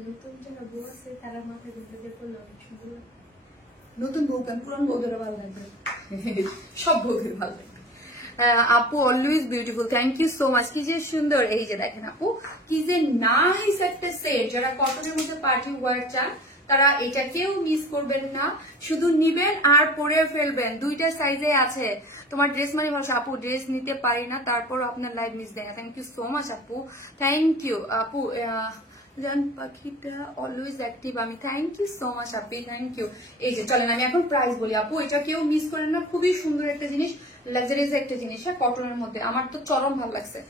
নতুন যারা বউ আছে তারা মাথায় ঘুরতে করলে অনেক সুন্দর লাগে। নতুন বউ কেন, পুরান বউদেরও ভালো লাগবে, সব বউদের ভালো লাগবে। আপু always beautiful, thank you so much. কি যে সুন্দর, এই যে দেখেন আপু কি যে নাইস একটা সেট। যারা কটনের মধ্যে পার্টি ওয়্যার চান তারা এটাকেও মিস করবেন না, শুধু নিবেন আর পরে ফেলবেন, দুইটা সাইজে আছে। তোমার ড্রেস মানে ভালো আপু, ড্রেস নিতে পারি না তারপর আপনার লাইভ মিস দেয় না। থ্যাংক ইউ সো মাচ আপু, থ্যাংক ইউ আপু। জান পাখিটা অলওয়েজ অ্যাক্টিভ, আমি থ্যাংক ইউ সো মাচ আপু, থ্যাংক ইউ। এই যে চলেন আমি এখন প্রাইস বলি আপু, এটা কেউ মিস করেন না, খুবই সুন্দর একটা জিনিস, লাক্সারিয়াস একটা জিনিস, হ্যাঁ কটনের মধ্যে, আমার তো চরম ভালো লাগছে।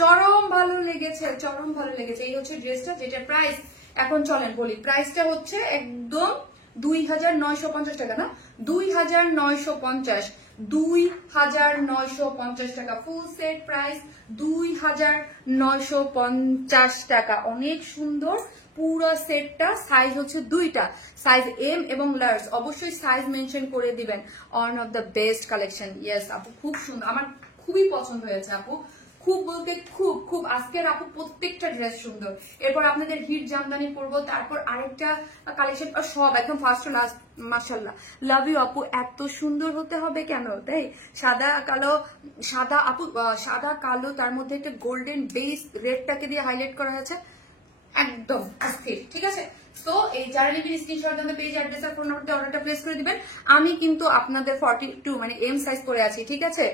চরম ভালো লেগেছে, চরম ভালো লেগেছে। এই হচ্ছে ড্রেসটা, যেটা প্রাইস এখন চলেন বলি, প্রাইসটা হচ্ছে একদম 2950 টাকা, না 2950, 2950 টাকা ফুল সেট প্রাইস, 2950 টাকা। অনেক সুন্দর পুরো সেটটা। সাইজ হচ্ছে দুইটা, সাইজ এম এবং লার্জ। অবশ্যই সাইজ মেনশন করে দিবেন। One of the best collection. Yes আপু, খুব সুন্দর, আমার খুবই পছন্দ হয়েছে আপু, খুব বলতে খুব খুব। আজকের আপু প্রত্যেকটা ড্রেস সুন্দর। এরপর আপনাদের হিট জামদানি পরবো, তারপর আরেকটা কালেকশন, সব একদম ফার্স্ট লাস্ট। মাশাআল্লাহ, লাভ ইউ আপু। এত সুন্দর হতে হবে কেন, তাই সাদা কালো, সাদা আপু, সাদা কালো, তার মধ্যে একটা গোল্ডেন বেস রেডটাকে দিয়ে হাইলাইট করা হয়েছে, একদম অস্থির। ঠিক আছে, তো এই যারা নেবেন স্ক্রিনশট দিয়ে পেজ অ্যাড্রেস আর ফোন নাম্বার দিয়ে অর্ডারটা প্লেস করে দিবেন। আমি কিন্তু আপনাদের 42 মানে এম সাইজ করে আছি, ঠিক আছে।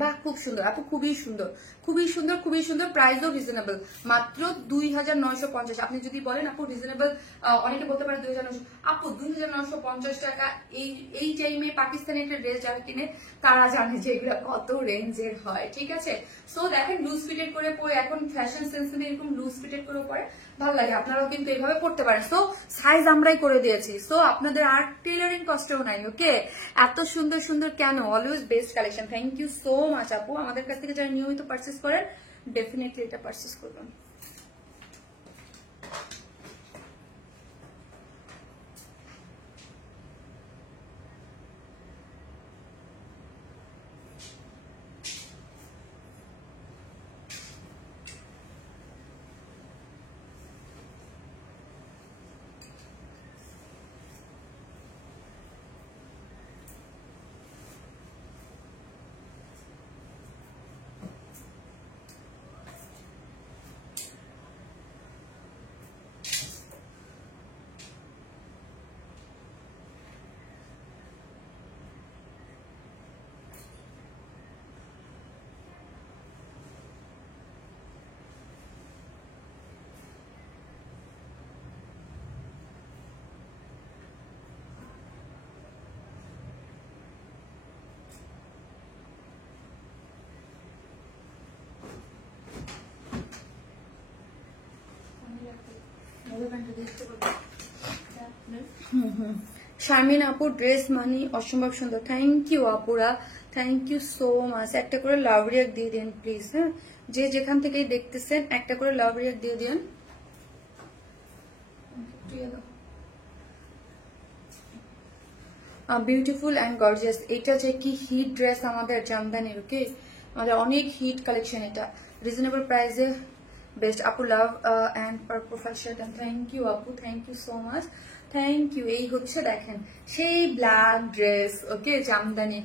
বাহ, খুব সুন্দর আপু, খুবই সুন্দর, খুবই সুন্দর, খুবই সুন্দর। প্রাইসও রিজনেবল, মাত্র 2950। আপনি যদি বলেন আপু রিজনেবল, অনেকে বলতে পারে 2900, আপু 2950 টাকা। এই টাইমে পাকিস্তানি একটা ড্রেস যারা কিনে তারা জানে যে এগুলো কত রেঞ্জের হয়, ঠিক আছে। সো দেখেন লুজ ফিটেড করে পরে, এখন ফ্যাশন সেন্স নিয়ে এরকম লুজ ফিটেড করে পরে ভালো লাগে, আপনারাও কিন্তু এইভাবে করতে পারেন। সো সাইজ আমরাই করে দিয়েছি, সো আপনাদের আর টেলারিং কষ্টও নাই। ওকে, এত সুন্দর সুন্দর কেন, always best collection. Thank you so much আপু। আমাদের কাছ থেকে যারা নিয়মিত পারচেস করেন ডেফিনেটলি এটা পারচেস করবেন। শারমিন আপু, ড্রেস মানি অসম্ভব সুন্দর। থ্যাংক ইউ আপুরা, থ্যাংক ইউ সো মাচ। একটা করে লাভ রিয়াক্ট দিয়ে দিন প্লিজ। হ্যাঁ, যে যেখান থেকেই দেখতেছেন একটা করে লাভ রিয়াক্ট দিয়ে দিন। Beautiful and gorgeous. এটা যে কি হিট ড্রেস আমাদের জামদানির। ওকে, আমাদের অনেক হিট কালেকশন, এটা রিজনেবল প্রাইসে বেস্ট। আপু love and profile shirt, thank you আপু, thank you so much, thank you. এই হচ্ছে দেখেন সেই ব্ল্যাক ড্রেস। ওকে, জামদানি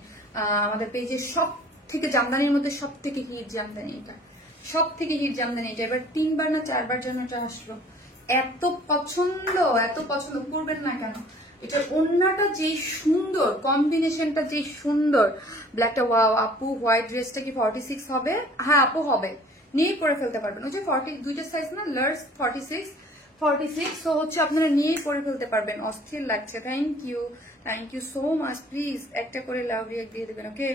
আমাদের পেজের সব থেকে, জামদানির মধ্যে সব থেকে হিট জামদানি এটা, সব থেকে হিট জামদানি এটা। এবার 3বার না 4বার জন্য এটা আসলো। এত পছন্দ, এত পছন্দ করবেন না কেন। এটার ওন্নাটা যে সুন্দর, কম্বিনেশনটা যে সুন্দর, ব্ল্যাকটা। ওয়াও আপু, হোয়াইট ড্রেসটা কি 46 হবে? হ্যাঁ আপু হবে, নিয়ে পরে ফেলতে পারবেন। ওই যে 40 দুইটা সাইজ না, লার্জ 46, সো হচ্ছে আপনারা নিয়েই পরে ফেলতে পারবেন। অস্থির লাগছে। Thank you so much. Please একটা করে লাভ রিয়াক্ট দিয়ে দেবেন। ওকে,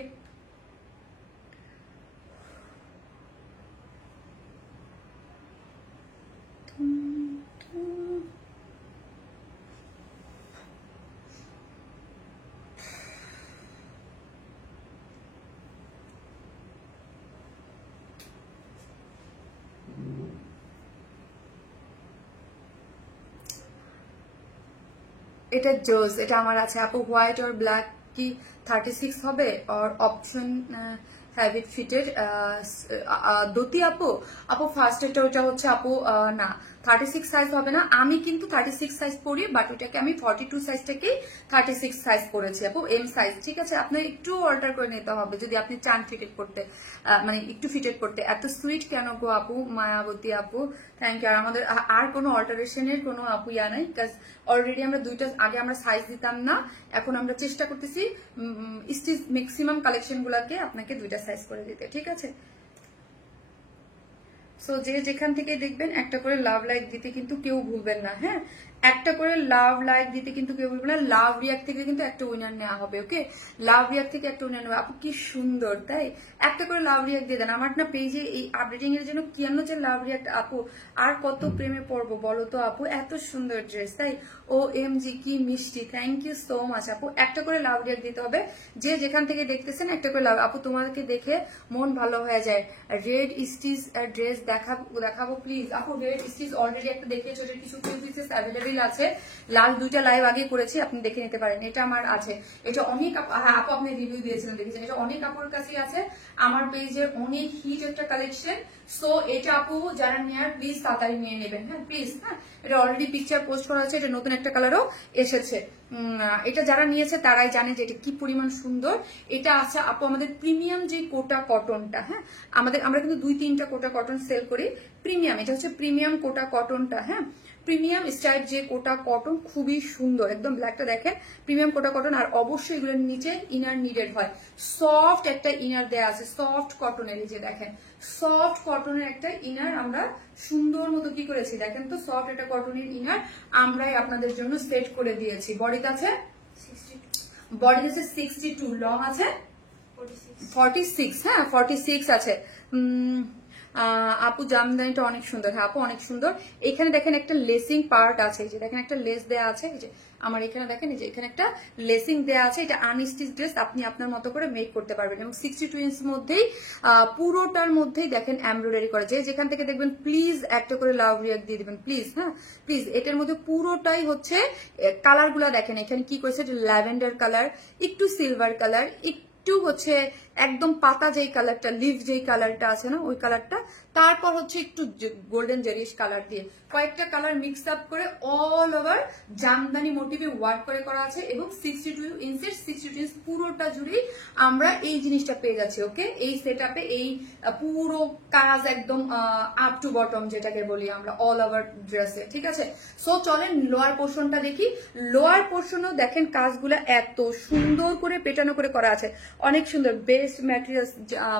এটা জোস, এটা আমার আছে আপু। হোয়াইট আর ব্ল্যাক কি 36 হবে? আর অপশন হ্যাভ ইট ফিটেড দতি আপু। আপু ফার্স্ট এটা ওটা হচ্ছে আপু, না 36 সাইজ হবে না। আমি কিন্তু 36 সাইজ পরি, বাট ওটাকে আমি 42 সাইজটাকেই 36 সাইজ করেছি আপু, এম সাইজ। ঠিক আছে, আপনার একটু অল্টার করে নিতে হবে যদি আপনি চান ফিটেড করতে, মানে একটু ফিটেড করতে। এত সুইট কেন গো আপু, মায়াবতী আপু, থ্যাংক ইউ। আর আমাদের আর কোনো অল্টারেশনের কোনো আপু ইয়া নাই, বিকজ অলরেডি আমরা দুইটা, আগে আমরা সাইজ দিতাম না, এখন আমরা চেষ্টা করতেছি স্টিচ ম্যাক্সিমাম কালেকশন গুলাকে আপনাকে দুইটা সাইজ করে দিতে। ঠিক আছে, সো যে যেখান থেকে দেখবেন একটা করে লাভ লাইক দিতে কিন্তু কেউ ভুলবেন না। হ্যাঁ, একটা করে লাভ লাইক দিতে কিন্তু কেউ বলবে না, লাভ রিয়াক্ট থেকে কিন্তু একটা উইনার নেওয়া হবে। ওকে, লাভ রিয়াক্ট থেকে একটা উইনার নেওয়া। আপু কি সুন্দর, তাই একটা করে লাভ রিয়াক্ট দিয়ে দেন। আমার না পেজে এই আপডেটিং এর জন্য কেন যে লাভ রিয়াক্ট আপু, আর কত প্রেমে পড়বো বলো তো আপু, এত সুন্দর ড্রেস, তাই ও এম জি কি মিষ্টি, থ্যাংক ইউ সো মাচ আপু। একটা করে লাভ রিয়াক্ট দিতে হবে, যে যেখান থেকে দেখতেছেন একটা করে লাভ। আপু তোমাদেরকে দেখে মন ভালো হয়ে যায়। রেড স্টিচ ড্রেস দেখাবো প্লিজ আপু। রেড স্টিচ অলরেডি একটা দেখিয়েছি, ওটার কিছু পিসেস অ্যাভেলেবেল আছে। লাল 2টা লাইভ আগে করেছি, আপনি দেখে নিতে পারেন। এটা আমার আছে, এটা অনেক হ্যাঁ আপু আপনি রিভিউ দিয়েছিলেন, দেখেছেন। এটা অনেক আপুর কাছে আছে, আমার পেজের অনেক হিট একটা কালেকশন। সো এটা আপু যারা নেয়ার প্লিজ তাড়াতাড়ি নিয়ে নেবেন, হ্যাঁ প্লিজ। হ্যাঁ, এটা অলরেডি পিকচার পোস্ট করা হয়েছে, এটা নতুন একটা কালারও এসেছে। এটা যারা নিয়েছে তারাই জানে যে এটা কি পরিমাণ সুন্দর। এটা আছে আপু আমাদের প্রিমিয়াম যে কোটা কটনটা, হ্যাঁ আমরা কিন্তু 2-3টা কোটা কটন সেল করি। প্রিমিয়াম, এটা হচ্ছে প্রিমিয়াম কোটা কটনটা, হ্যাঁ প্রিমিয়াম স্টাইল যে কোটা কটন, খুবই সুন্দর একদম। ব্ল্যাকটা দেখেন, প্রিমিয়াম কোটা কটন। আর অবশ্যই এগুলোর নিচে ইনার নিডেড হয়, সফট একটা ইনার দেয়া আছে, সফট কটনের। এই যে দেখেন, সফট কটনের একটা ইনার আমরা সুন্দর মতো কি করেছি দেখেন তো, সফট একটা কটনের ইনার আমরাই আপনাদের জন্য সেট করে দিয়েছি। বডিতে আছে 62, লং আছে 46, হ্যাঁ 46 আছে। আপু জামদানিটা অনেক সুন্দর, হ্যাঁ আপু অনেক সুন্দর। এখানে দেখেন একটা লেসিং পার্ট আছে, যে দেখেন একটা লেস দেয়া আছে, এই যে আমার এখানে দেখেন, এই যে এখানে একটা লেসিং দেয়া আছে। এটা আনস্টিচ ড্রেস, আপনি আপনার মতো করে মেক করতে পারবেন। এবং 62 ইঞ্চ মধ্যেই পুরোটার মধ্যেই দেখেন এমব্রয়ডারি করা। যে যেখান থেকে দেখবেন প্লিজ একটা করে লাভ রিয়াক্ট দিয়ে দিবেন প্লিজ, হ্যাঁ প্লিজ। এটার মধ্যে পুরোটাই হচ্ছে কালার গুলা দেখেন, এখানে কি করেছে, ল্যাভেন্ডার কালার, একটু সিলভার কালার, একটু হচ্ছে একদম পাতা যেই কালারটা, লিভ যেই কালারটা আছে না ওই কালারটা, তারপর হচ্ছে একটু গোল্ডেন জেরিশ কালার দিয়ে কয়েকটা কালার মিক্স আপ করে অল ওভার জামদানি মোটিভে ওয়ার্ক করে করা আছে। এবং 62 ইঞ্চের 62 ইঞ্চ পুরোটা জুড়েই আমরা এই জিনিসটা পেয়ে যাচ্ছি। ওকে, এই সেট আপে এই পুরো কাজ একদম আপ টু বটম যেটাকে বলি আমরা, অল ওভার ড্রেসে, ঠিক আছে। সো চলেন লোয়ার পোর্শনটা দেখি। লোয়ার পোর্শনও দেখেন কাজগুলো এত সুন্দর করে পেটানো করে করা আছে, অনেক সুন্দর, বেস্ট ম্যাটেরিয়ালস,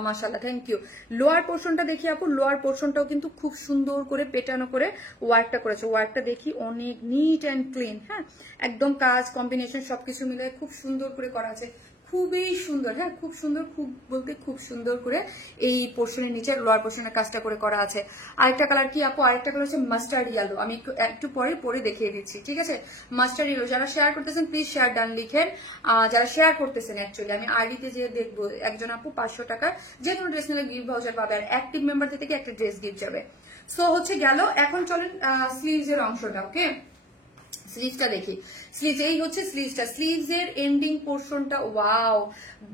মাশাআল্লাহ, থ্যাংক ইউ। লোয়ার পোর্শনটা দেখি আপু, লোয়ার পোর্শনটাও কিন্তু খুব সুন্দর করে পেটানো করে ওয়ার্কটা করেছে। ওয়ার্কটা দেখি অনেক নিট অ্যান্ড ক্লিন, হ্যাঁ একদম কাজ কম্বিনেশন সবকিছু মিলে খুব সুন্দর করে করা আছে, খুবই সুন্দর, হ্যাঁ খুব সুন্দর, খুব বলতে খুব সুন্দর করে এই পোর্শনের নিচে লোয়ার পোর্শনের কাজটা করে করা আছে। আরেকটা কালার কি আপু, আরেকটা কালার হচ্ছে মাস্টার্ড ইয়েলো, আমি একটু পরে দেখিয়ে দিচ্ছি, ঠিক আছে। মাস্টার্ড ইয়েলো, যারা শেয়ার করতেছেন প্লিজ শেয়ার ডান লিখেন। যারা শেয়ার করতেছেন, অ্যাকচুয়ালি আমি আইডিতে যে দেখবো, একজন আপু 500 টাকার যে কোনো ড্রেস নিলে গিফট ভাউচার পাবে, আর অ্যাক্টিভ মেম্বার থেকে একটা ড্রেস গিফট যাবে। সো হচ্ছে গেল। এখন চলেন স্লিভস এর অংশটা। ওকে, স্লিভসটা দেখি। স্লিভস, এই হচ্ছে স্লিভসটা, স্লিভস এর এন্ডিং পোর্শনটা ওয়াও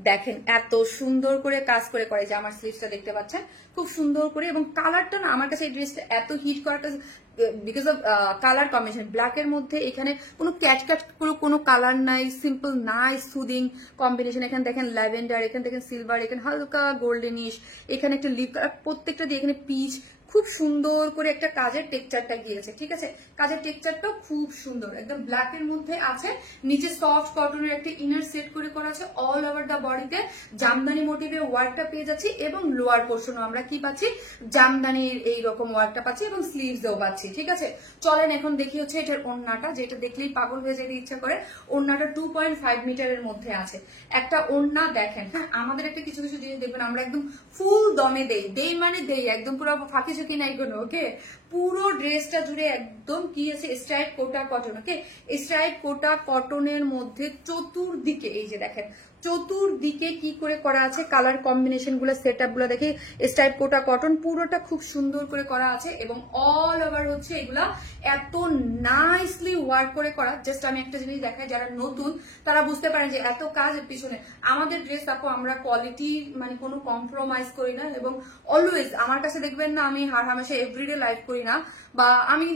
দেখেন এত সুন্দর করে কাজ করে করে, যে আমার স্লিভসটা দেখতে পাচ্ছেন খুব সুন্দর করে। এবং কালারটা না আমার কাছে এই ড্রেসটা এত হিট করাটা বিকজ অফ কালার কম্বিনেশন, ব্ল্যাকের মধ্যে এখানে কোনো ক্যাট কোনো কালার নাই, সিম্পল নাইস সুদিং কম্বিনেশন। এখানে দেখেন ল্যাভেন্ডার, এখানে দেখেন সিলভার, এখানে হালকা গোল্ডেনিশ, এখানে একটা লিপ কালার, প্রত্যেকটা দিয়ে এখানে পিচ, খুব সুন্দর করে একটা কাজের টেক্সচারটা গিয়েছে, ঠিক আছে। কাজের টেক্সচারটাও খুব সুন্দর, একদম ব্ল্যাক এর মধ্যে আছে। নিচে সফট কটনের একটা ইনার সেট করে করা আছে, অল ওভার দা বডিতে জামদানি মোটিভে ওয়ার্কটা পেয়ে যাচ্ছি। এবং লোয়ার পোর্শনও আমরা কি পাচ্ছি, জামদানির এইরকম ওয়ার্কটা পাচ্ছি, এবং স্লিভসও পাচ্ছি, ঠিক আছে। চলেন এখন দেখি হচ্ছে এটার ওড়নাটা, যেটা দেখলেই পাগল হয়ে যেতে ইচ্ছা করে। ওড়নাটা 2.5 মিটারের মধ্যে আছে একটা ওড়না। দেখেন, হ্যাঁ আমাদের একটা কিছু কিছু জিনিস দেখবেন আমরা একদম ফুল দমে দেই মানে দেই, একদম পুরো ফাঁকি ঝুঁকি নাই কোনো। ওকে, পুরো ড্রেসটা জুড়ে একদম কি আছে, স্ট্রাইপ কোটা কটন। ওকে, স্ট্রাইপ কোটা কটনের মধ্যে চতুর্দিকে এই যে দেখেন, চতুর্দিকে কি করে করা আছে, কালার কম্বিনেশন গুলো, সেট আপ গুলো দেখি। স্ট্রাইপ কোটা কটন পুরোটা খুব সুন্দর করে করা আছে, এবং অল ওভার হচ্ছে এগুলা এত নাইসলি ওয়ার্ক করে করা। জাস্ট আমি একটা জিনিস দেখাই, যারা নতুন তারা বুঝতে পারেন যে এত কাজের পিছনে। আমাদের ড্রেস আপু আমরা কোয়ালিটি মানে কোনো কম্প্রোমাইজ করি না, এবং অলওয়েজ আমার কাছে দেখবেন না আমি হামেশা এভরিডে লাইভ করি না, বা আমি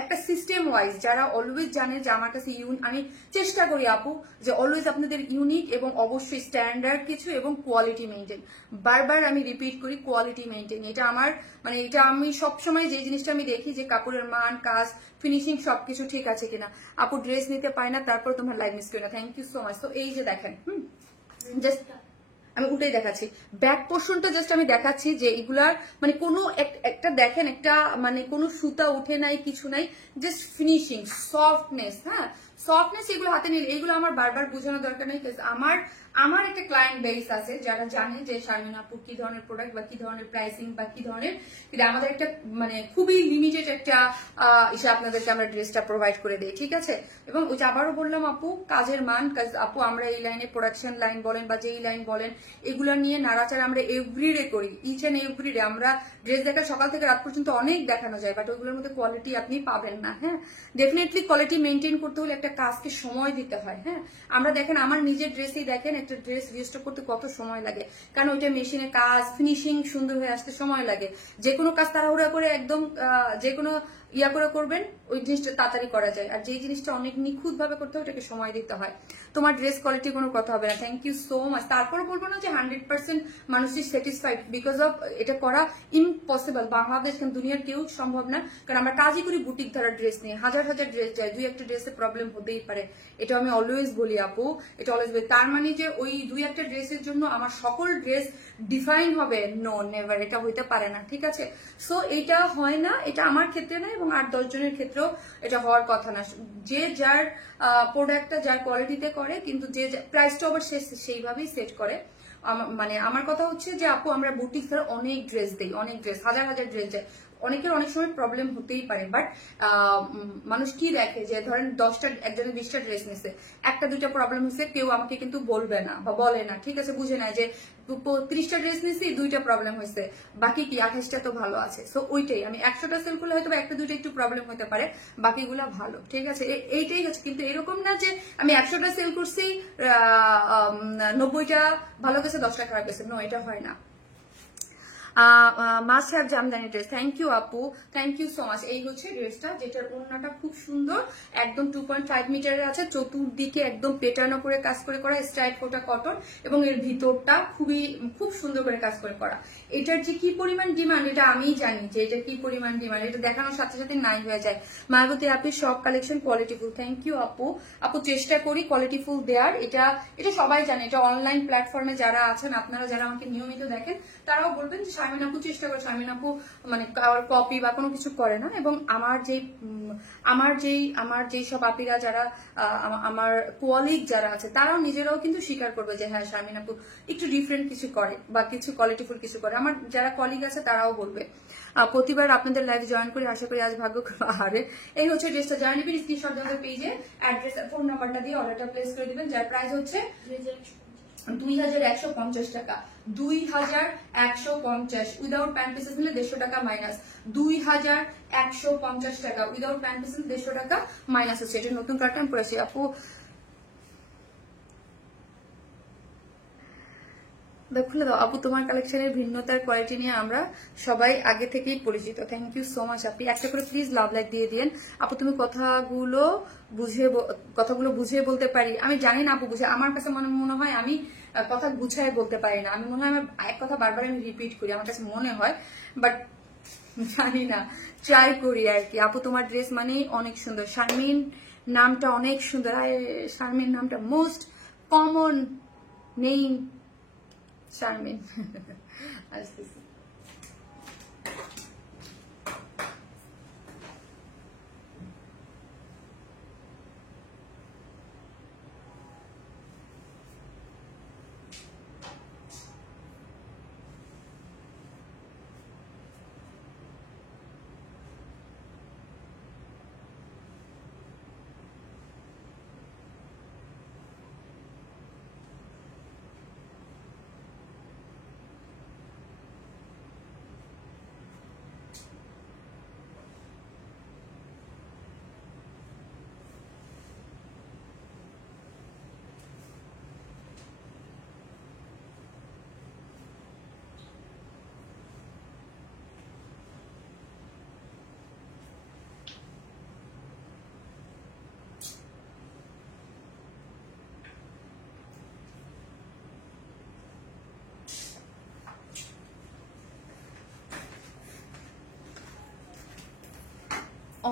একটা সিস্টেম ওয়াইজ, যারা অলওয়েজ জানে যে আমার কাছে আমি চেষ্টা করি আপু যে অলওয়েজ আপনাদের ইউনিক এবং অবশ্যই স্ট্যান্ডার্ড কিছু এবং কোয়ালিটি মেনটেন। বারবার আমি রিপিট করি, কোয়ালিটি মেনটেন, এটা আমার মানে এটা আমি সবসময় যে জিনিসটা আমি দেখি যে কাপড়ের মান, কাজ, ফিনিশিং সবকিছু ঠিক আছে কিনা। আপু ড্রেস নিতে পায় না, তারপর তোমার লাইভ মিস করি না, থ্যাংক ইউ সো মাচ। তো এই যে দেখেন, জাস্ট আমি উল্টেই দেখাচ্ছি, ব্যাক পোর্শনটা জাস্ট আমি দেখাচ্ছি যে এগুলার মানে কোনো একটা দেখেন, একটা মানে কোনো সুতা উঠে নাই, কিছু নাই, জাস্ট ফিনিশিং, সফটনেস, হ্যাঁ সফটনেস, এগুলো হাতে নিয়ে এগুলো আমার বারবার বোঝানোর দরকার নেই। আমার একটা ক্লায়েন্ট বেস আছে যারা জানে যে শারমিন আপু কি ধরনের প্রোডাক্ট বা কি ধরনের প্রাইসিং বা কি ধরনের, কিন্তু আমাদের একটা মানে খুবই লিমিটেড একটা ইসে আপনাদেরকে আমরা ড্রেসটা প্রোভাইড করে দিই, ঠিক আছে। এবং ওই যে আবারও বললাম আপু, কাজের মান, আপু আমরা এই লাইনে প্রোডাকশন লাইন বলেন বা যেই লাইন বলেন, এগুলো নিয়ে নাড়াচাড়া আমরা এভরিডে করি, ইচ এন্ড এভরিডে। আমরা ড্রেস দেখা সকাল থেকে রাত পর্যন্ত অনেক দেখানো যায়, বাট ওইগুলোর মধ্যে কোয়ালিটি আপনি পাবেন না। হ্যাঁ, ডেফিনেটলি কোয়ালিটি মেনটেন করতে হলে একটা কাজকে সময় দিতে হয়। হ্যাঁ, আমরা দেখেন আমার নিজের ড্রেসেই দেখেন একটা ড্রেস রিস্টক করতে কত সময় লাগে, কারণ ওইটা মেশিনে কাজ, ফিনিশিং সুন্দর হয়ে আসতে সময় লাগে। যে কোনো কাজ তাড়াহুড়া করে একদম যে কোনো ইয়া করে করবেন, ওই জিনিসটা তাড়াতাড়ি করা যায়, আর যেই জিনিসটা অনেক নিখুঁত ভাবে করতে হয় ওটাকে সময় দিতে হয়। তোমার ড্রেস কোয়ালিটি কোনো কথা হবে না, থ্যাংক ইউ সো মাচ। তারপরে বলবো না যে 100% মানুষই স্যাটিসফাইড, বিকজ অফ এটা করা ইম্পসিবল, বাংলাদেশ কারণ দুনিয়ার কেউ সম্ভব না, কারণ আমরা কাজই করি বুটিক ধরার ড্রেস নিয়ে, হাজার হাজার ড্রেস যায়, দুই একটা ড্রেসে প্রবলেম হতেই পারে, এটা আমি অলওয়েজ বলি আপু, এটা অলওয়েজ বলি। তার মানে যে ওই দুই একটা ড্রেসের জন্য আমার সকল ড্রেস ডিফাইন হবে, নো নেভার, এটা হইতে পারে না, ঠিক আছে। সো এটা হয় না, এটা আমার ক্ষেত্রে না এবং 8-10 জনের ক্ষেত্রেও এটা হওয়ার কথা না। যে যার প্রোডাক্টটা যার কোয়ালিটিতে করে, কিন্তু যে প্রাইসটা আবার সেইভাবেই সেট করে। মানে আমার কথা হচ্ছে যে আপু আমরা বুটিক ধরে অনেক ড্রেস দেই, অনেক ড্রেস, হাজার হাজার ড্রেস যায়, অনেকের অনেক সময় প্রবলেম হতেই পারে, বাট মানুষ কি দেখে যে ধরেন 10টা একজনের 20টা ড্রেস নিছে, একটা দুইটা প্রবলেম হয়েছে, কেউ আমাকে কিন্তু বলবে না বা বলে না, ঠিক আছে, বুঝে নেয় যে 30টা ড্রেস নিছি, 2টা প্রবলেম হয়েছে, বাকি কি 28টা তো ভালো আছে। সো ওইটাই, আমি 100টা সেল করলে হয়তো একটা দুইটা একটু প্রবলেম হতে পারে, বাকিগুলো ভালো, ঠিক আছে, এইটাই হচ্ছে। কিন্তু এরকম না যে আমি 100টা সেল করছি, 90টা ভালো গেছে, 10টা খারাপ গেছে, নো, এটা হয় না। Must have Jamdani dress, thank you আপু, থ্যাংক ইউ সো মাচ। এই হচ্ছে ড্রেসটা, যেটার ওড়নাটা খুব সুন্দর, একদম 2.5 মিটারের আছে, চতুর্দিকে একদম পেটানো করে কাজ করে করা, স্ট্রাইপ কোটা কটন, এবং এর ভিতরটা খুব সুন্দর করে কাজ করে করা। এটার যে কি পরিমাণ ডিমান্ড এটা আমিই জানি, যে এটার কি পরিমাণ ডিমান্ড, এটা দেখানোর সাথে সাথে নাই হয়ে যায়। মায়াবতী আপনি সব কালেকশন কোয়ালিটিফুল, থ্যাংক ইউ আপু। আপু চেষ্টা করি কোয়ালিটিফুল দেওয়ার, এটা সবাই জানে, এটা অনলাইন প্ল্যাটফর্মে যারা আছেন, আপনারা যারা আমাকে নিয়মিত দেখেন, তারাও বলবেন যে শারমিন আপু চেষ্টা করে, শারমিন আপু মানে কপি বা কোনো কিছু করে না। এবং আমার যেই সব আপিরা যারা আমার কোয়ালিগ যারা আছে, তারাও নিজেরাও কিন্তু স্বীকার করবে যে হ্যাঁ শারমিন আপু একটু ডিফারেন্ট কিছু করে বা কিছু কোয়ালিটিফুল কিছু করে। আমার যারা কলিগ আছে তারাও বলবে। প্রতিবার আপনাদের লাইভ জয়েন করে আশা করি আজ ভাগ্য হারে। এই হচ্ছে ড্রেসটা, যারা নিবেন স্ক্রিনশট দেওয়ার পেজে অ্যাড্রেস ফোন নাম্বারটা দিয়ে অর্ডারটা প্লেস করে দিবেন, যার প্রাইস হচ্ছে 2150 টাকা, 2150 উইদাউট প্যান্ট পিসেস নিলে 150 টাকা মাইনাস, 2150 টাকা উইদাউট প্যান্ট পিসেস 150 টাকা মাইনাস হচ্ছে। এটা নতুন কার্টন পড়েছি আপু, খুলে দাও আপু। তোমার কালেকশনের ভিন্নতার কোয়ালিটি নিয়ে আমরা সবাই আগে থেকেই পরিচিত, থ্যাংক ইউ সো মাচ আপনি। একটা করে প্লিজ লাভ লাইক দিয়ে দিন আপু। তুমি কথাগুলো বুঝিয়ে বলতে পারি, আমি জানি না আপু বুঝে, আমার কাছে মনে হয় আমি কথা গুছায় বলতে পারি না, আমি মনে হয় আমার এক কথা বারবার আমি রিপিট করি, আমার কাছে মনে হয়, বাট জানি না, ট্রাই করি আর কি। আপু তোমার ড্রেস মানে অনেক সুন্দর, শারমিন নামটা অনেক সুন্দর, শারমিন নামটা মোস্ট কমন নেম, শারমিন। আসতেছি।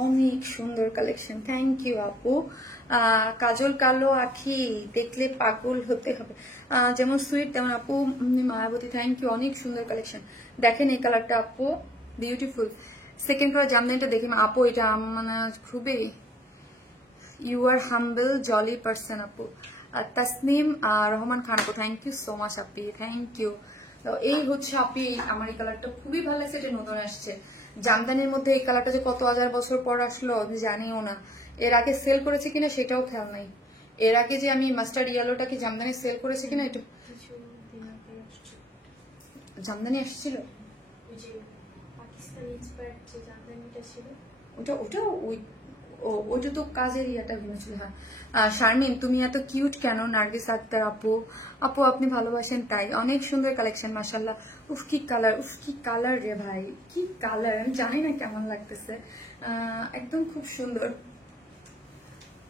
অনেক সুন্দর কালেকশন, থ্যাংক ইউ আপু। কাজল কালো আখি দেখলে পাগল হতে হবে, যেমন সুইট তেমন আপু মায়াবতী, থ্যাংক ইউ, অনেক সুন্দর কালেকশন। দেখেন এই কালারটা আপু বিউটিফুল। সেকেন্ড কালার জামদানিটা দেখি আপু, এটা মানে খুবই you are humble jolly person আপু। তাসনিম রহমান খান আপু, থ্যাংক ইউ সো মাচ আপি, থ্যাংক ইউ। এই হচ্ছে আপনি আমার এই কালারটা খুবই ভালো লাগছে, এটা নতুন আসছে জামদানির মধ্যে। এই কালারটা যে কত হাজার বছর পর আসলো আমি জানিও না, এর আগে সেল করেছে কিনা সেটাও খেয়াল নাই। এর আগে যে আমি মাস্টার্ড ইয়েলোটা কি জামদানি সেল করেছে কিনা একটু জামদানি আসছিল, ওটা ওটা ওইটা তো কাজের ইয়াটা ভেবেছিল। হ্যাঁ শারমিন তুমি এত কিউট কেন? নার্গিস আক্তার আপু, আপু আপনি ভালোবাসেন তাই, অনেক সুন্দর কালেকশন মাশাআল্লাহ। উফ কি কালার, উফ কি কালার রে ভাই, কি কালার, আমি জানি না কেমন লাগতেছে, একদম খুব সুন্দর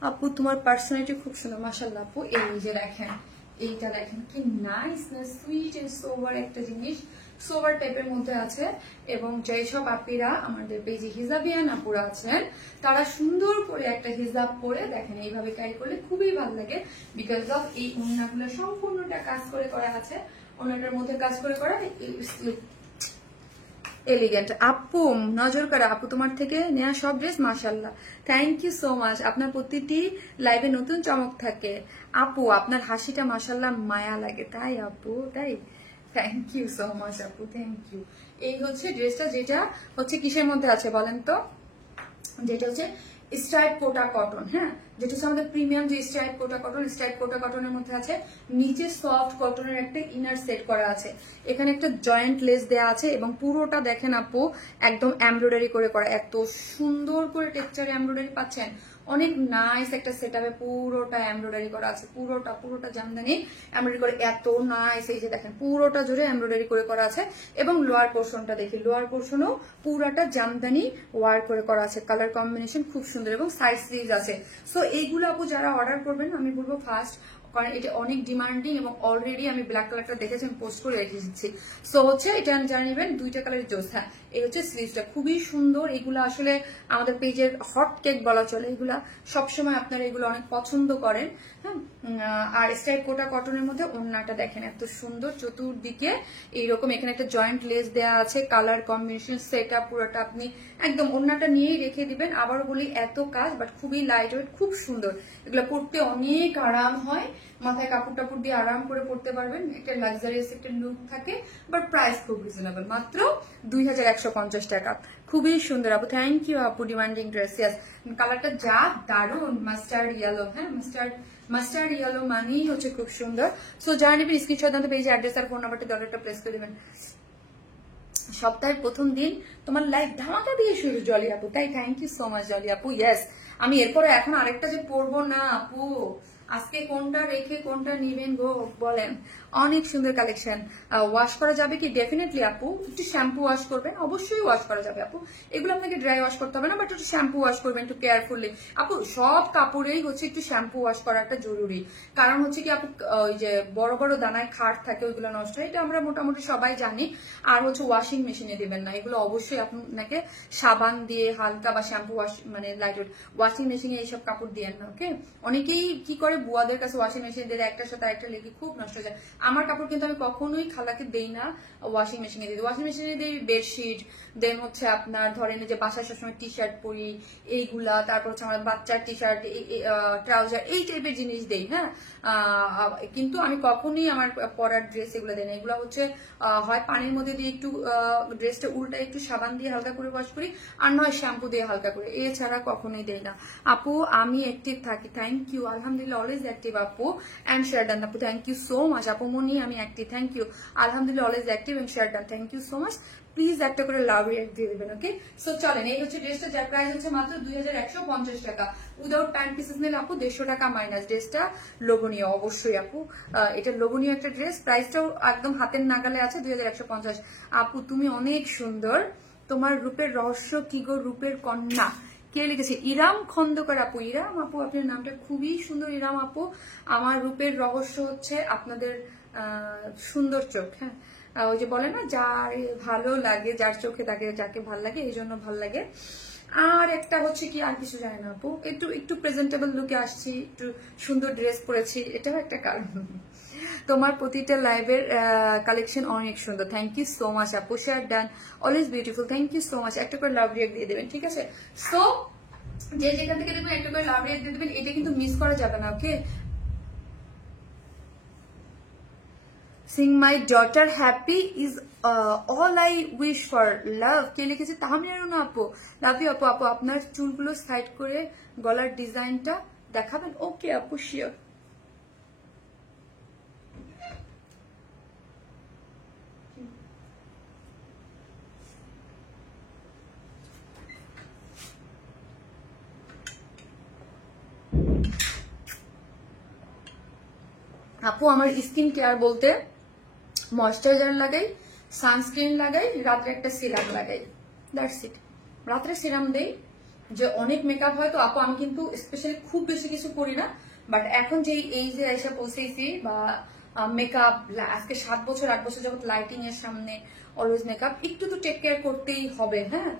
আপু, তোমার পার্সোনালিটি খুব সুন্দর মাশাআল্লাহ আপু। এই যে দেখেন এইটা দেখেন কি নাইস না, সুইট এন্ড সোভার একটা জিনিস, সোভার টাইপের মধ্যে আছে। এবং যেই সব আপিরা আমাদের পেজে হিজাবিয়ান আপুরা আছেন তারা সুন্দর করে একটা হিজাব পরে দেখেন এইভাবে ক্যারি করলে খুবই ভালো লাগে, বিকজ অফ এই ওড়নাগুলো সম্পূর্ণটা কাজ করে করা আছে, ওড়নাটার মধ্যে কাজ করে করা এলিগেন্ট। আপু নজর করা আপু, তোমার থেকে নেওয়া সব ড্রেস মাশাআল্লাহ, থ্যাংক ইউ সো মাচ। আপনার প্রতিটি লাইভে নতুন চমক থাকে আপু, আপনার হাসিটা মাশাআল্লাহ মায়া লাগে, তাই আপু তাই, থ্যাংক ইউ সো মাচ আপু, থ্যাংক ইউ। এই হচ্ছে ড্রেসটা, যেটা হচ্ছে কিসের মধ্যে আছে বলেন তো, যেটা হচ্ছে স্ট্রাইপ কোটা কটন, হ্যাঁ যেটা হচ্ছে আমাদের প্রিমিয়াম যে স্ট্রাইপ কোটা কটন, স্ট্রাইপ কোটা কটনের মধ্যে আছে নিচে সফট কটনের একটা ইনার সেট করা আছে, এখানে একটা জয়েন্ট লেস দেয়া আছে এবং পুরোটা দেখেন আপু একদম এমব্রয়ডারি করে করা, এত সুন্দর করে টেক্সচার এমব্রয়ডারি পাচ্ছেন, অনেক নাইস একটা সেটআপে পুরোটা এমব্রয়ডারি করা আছে, পুরোটা জামদানি এমব্রয়ডারি করে, এত নাইস। এই যে দেখেন পুরোটা জুড়ে এমব্রয়ডারি করে করা আছে এবং লোয়ার পোর্শনটা দেখি, লোয়ার পোর্শনও পুরাটা জামদানি ওয়ার করে করা আছে, কালার কম্বিনেশন খুব সুন্দর এবং সাইড স্লিভস আছে। সো এইগুলো আপু যারা অর্ডার করবেন আমি বলবো ফার্স্ট, কারণ এটা অনেক ডিমান্ডিং এবং অলরেডি আমি ব্ল্যাক কালারটা দেখেছেন পোস্ট করে রেখে দিচ্ছি। সো হচ্ছে এটা জানিবেন দুইটা কালারের জোস। হ্যাঁ এই হচ্ছে স্লিভসটা খুবই সুন্দর, এগুলো আসলে আমাদের পেজের হট কেক বলা চলে, এগুলা সবসময় আপনারা এগুলো অনেক পছন্দ করেন। হ্যাঁ আর স্ট্রাইপ কোটা কটনের মধ্যে ওড়নাটা দেখেন এত সুন্দর, চতুর্দিকে এইরকম এখানে একটা জয়েন্ট লেস দেওয়া আছে, কালার কম্বিনেশন সেট আপ পুরোটা আপনি একদম ওড়নাটা নিয়েই রেখে দিবেন। আবারও বলি এত কাজ বাট খুবই লাইট ওয়েট, খুব সুন্দর, এগুলো পরতে অনেক আরাম হয়, মাথায় কাপড় টাপড় দিয়ে আরাম করে পড়তে পারবেন, একটা লাক্সারিয়াস একটা লুক থাকে, বাট প্রাইস খুব রিজনেবল, মাত্র 2150 টাকা, খুবই সুন্দর আপু, থ্যাংক ইউ আপু। ডিমান্ডিং ড্রেস, ইয়াস কালারটা যা দারুন, মাস্টার্ড ইয়েলো, হ্যাঁ মাস্টার্ড ইয়েলো মানেই হচ্ছে খুব সুন্দর। সো যারা নেবেন স্ক্রিনশট দেন, পেজে অ্যাড্রেস আর ফোন নাম্বারটা ডলারটা প্রেস করে দেবেন। সপ্তাহের প্রথম দিন তোমার লাইভ ধামাকা দিয়ে শুরু জলি আপু, তাই thank you so much Jolly আপু। ইয়েস আমি এরপরে এখন আরেকটা যে পরবো না আপু, আজকে কোনটা রেখে কোনটা নিবেন গো বলেন, অনেক সুন্দর কালেকশন। ওয়াশ করা যাবে কি? ডেফিনেটলি আপু, একটু শ্যাম্পু ওয়াশ করবেন, অবশ্যই ওয়াশ করা যাবে আপু, এগুলো আপনাকে ড্রাই ওয়াশ করতে হবে না, বাট একটু শ্যাম্পু ওয়াশ করবেন একটু কেয়ারফুলি আপু। সব কাপড়েই হচ্ছে একটু শ্যাম্পু ওয়াশ করাটা জরুরি, কারণ হচ্ছে কি আপু ওই যে বড় বড় দানায় খাট থাকে ওইগুলো নষ্ট হয়, এটা আমরা মোটামুটি সবাই জানি। আর হচ্ছে ওয়াশিং মেশিনে দিবেন না, এগুলো অবশ্যই আপনাকে সাবান দিয়ে হালকা বা শ্যাম্পু ওয়াশ মানে লাইট ওয়াশিং মেশিনে এইসব কাপড় দিয়ে না। ওকে, অনেকেই কি করে বুয়াদের কাছে ওয়াশিং মেশিন দিয়ে একটার সাথে একটা লেগে খুব নষ্ট হয়ে যায়। আমার কাপড় কিন্তু আমি কখনোই খালাকে দেই না ওয়াশিং মেশিনে দিই, ওয়াশিং মেশিনে দিই বেডশিট, দেন হচ্ছে আপনার ধরেন যে বাসায় সবসময় টি শার্ট পরি এইগুলা, তারপর হচ্ছে আমার বাচ্চার টি শার্ট ট্রাউজার এই টাইপের জিনিস দেই। হ্যাঁ কিন্তু আমি কখনোই আমার পরার ড্রেস এগুলো দেই না, এগুলো হচ্ছে হয় পানির মধ্যে দিয়ে একটু ড্রেসটা উল্টা একটু সাবান দিয়ে হালকা করে ওয়াশ করি, আর নয় শ্যাম্পু দিয়ে হালকা করে, এছাড়া কখনোই দেই না আপু। আমি অ্যাক্টিভ থাকি, থ্যাংক ইউ, আলহামদুলিল্লাহ অলওয়েজ অ্যাক্টিভ আপু অ্যান্ড শেয়ার ডান আপু, থ্যাংক ইউ সো মাচ আপু মনি, আমি অ্যাক্টিভ, থ্যাংক ইউ, আলহামদুলিল্লাহ always active and share done, thank you so much. Please একটা করে লাভ রিঅ্যাক্ট দিয়ে দেবেন। ওকে, সো চলেন, এই হচ্ছে ড্রেসটা, যার প্রাইস হচ্ছে মাত্র 2150 টাকা, উইদাউট প্যান্ট পিসেস নিলে আপু 150 টাকা মাইনাস। ড্রেসটা লোভনীয় অবশ্যই আপু, এটা লোভনীয় একটা ড্রেস, প্রাইসটাও একদম হাতের নাগালে আছে 2150। আপু তুমি অনেক সুন্দর, তোমার রূপের রহস্য কি গো রূপের কন্যা, কে লিখেছে? ইরাম খন্দকার আপু, ইরাম আপু আপনার নামটা খুবই সুন্দর ইরাম আপু। আমার রূপের রহস্য হচ্ছে আপনাদের সুন্দর চোখ। হ্যাঁ ওই যে বলে না যার ভালো লাগে, যার চোখে তাকে যাকে ভাল লাগে, এই জন্য ভাল লাগে। আর একটা হচ্ছে কি আর কিছু জানি না আপু, একটু একটু প্রেজেন্টেবল লুকে আসছি, একটু সুন্দর ড্রেস পরেছি, এটাও একটা কারণ। তোমার প্রতিটা লাইভের কালেকশন অনেক সুন্দর, থ্যাংক ইউ সো মাচ আপু, share done, always beautiful, thank you so much. একটা করে লাভ রিয়েক্ট দিয়ে দেবেন, ঠিক আছে? সো যে যেখান থেকে দেখবেন একটা করে লাভ রিয়েক্ট দিয়ে দেবেন, এটা কিন্তু মিস করা যাবে না, ওকে? Seeing my daughter happy is all I wish for. Love কে লিখেছে? তাহমিনা না আপু, লাভ ইউ আপু। আপু আপনার চুলগুলো সাইড করে গলার ডিজাইনটা দেখাবেন? ওকে আপু, শিওর। আপু আমার স্কিন কেয়ার বলতে ময়শ্চারাইজার লাগাই, সানস্ক্রিন লাগাই, রাত্রে একটা সিরাম লাগাই, দ্যাটস ইট। রাত্রে সিরাম দেই, যে অনেক মেকআপ হয় তো আপু আমি কিন্তু স্পেশালি খুব বেশি কিছু করি না, বাট এখন যে এই যে এসে পৌঁছেছি বা মেকআপ আজকে 7 বছর 8 বছর যাবত লাইটিং এর সামনে অলওয়েজ মেকআপ, একটু তো টেক কেয়ার করতেই হবে, হ্যাঁ?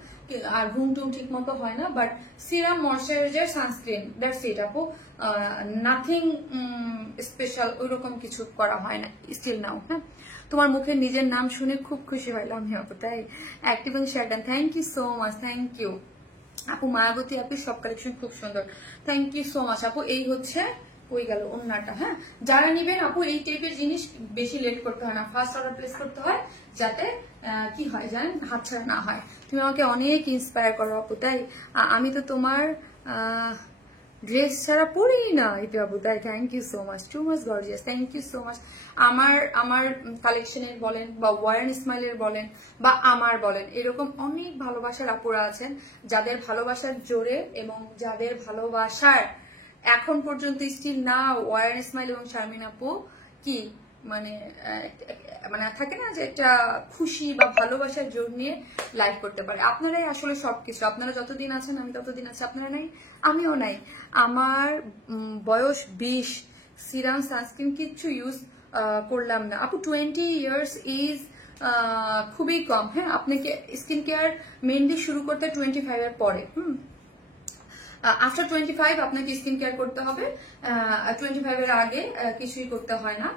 আর ঘুম টুম ঠিক মতো হয় না, but serum, moisturiser, sunscreen, that's it আপু। নাথিং স্পেশাল ওইরকম কিছু করা হয় না স্টিল নাও, হ্যাঁ? তোমার মুখে নিজের নাম শুনে খুব খুশি হইলাম আপু, তাই? অ্যাক্টিভ এবং share done, thank you so much, thank you আপু। মায়াবতী আপু সব কালেকশন খুব সুন্দর, থ্যাংক ইউ সো মাচ আপু। এই হচ্ছে ওই গেল ওন্নাটা, হ্যাঁ? যারা নিবেন আপু এই টাইপের জিনিস বেশি লেট করতে হয় না, ফার্স্ট অর্ডার প্লেস করতে হয়, যাতে কি হয় জানেন, হাতছাড়া না হয়। তুমি আমাকে অনেক ইন্সপায়ার করো আপু, তাই? আমি তো তোমার ড্রেস ছাড়া পরেই না এটা আপু, তাই? Thank you so much, too much gorgeous, thank you so much. আমার কালেকশনের বলেন বা ওয়ারেন স্মাইলের বলেন বা আমার বলেন, এরকম অনেক ভালোবাসার আপুরা আছেন যাদের ভালোবাসার জোরে এবং যাদের ভালোবাসার এখন পর্যন্ত স্টিল না ওয়ারেন স্মাইল এবং শারমিন আপু কি মানে মানে থাকে না যে একটা খুশি বা ভালোবাসার জোর নিয়ে লাইভ করতে পারে। আপনারাই আসলে সবকিছু, আপনারা যতদিন আছেন আমি ততদিন আছি, আপনারা নাই আমিও নাই। আমার বয়স 20, সিরাম সানস্ক্রিন কিচ্ছু ইউজ করলাম না আপু। 20 ইয়ার্স ইজ খুবই কম, হ্যাঁ? আপনাকে স্কিন কেয়ার মেইনলি শুরু করতে 25 এর পরে, আফটার 25 আপনাকে স্কিন কেয়ার করতে হবে, 25 এর আগে কিছুই করতে হয় না।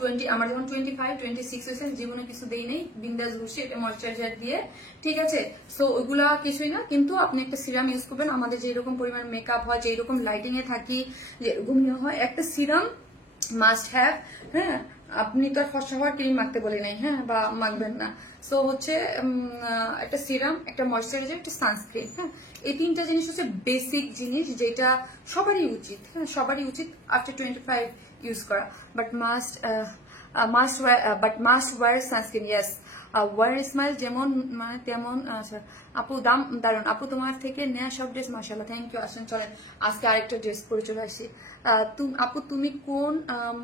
20 আমার যখন 25 26 হয়েছে, জীবনে কিছু দেই নেই, বিন্দাস ঘুষি এটা ময়শ্চারাইজার দিয়ে, ঠিক আছে? সো ওইগুলা কিছুই না, কিন্তু আপনি একটা সিরাম ইউজ করবেন। আমাদের যে এরকম পরিমাণ মেকআপ হয়, যে এরকম লাইটিং এ থাকি, যে এরকম হয়, একটা সিরাম মাস্ট হ্যাভ, হ্যাঁ? আপনি তো আর ফর্সা হওয়ার ক্রিম মাখতে বলে নাই, হ্যাঁ? বা মাখবেন না। সো হচ্ছে একটা সিরাম, একটা ময়শ্চারাইজার, একটা সানস্ক্রিন, হ্যাঁ? এই তিনটা জিনিস হচ্ছে বেসিক জিনিস, যেটা সবারই উচিত, হ্যাঁ? সবারই উচিত আফটার 25 ইউজ করা, but must wear sunscreen, yes. Wear smile যেমন মানে তেমন। আচ্ছা আপু দাম দারুন আপু, তোমার থেকে নেওয়া সব ড্রেস মাশাআল্লাহ, থ্যাংক ইউ। আসেন চলেন আজকে আরেকটা ড্রেস পরে চলে আসি। আপু তুমি কোন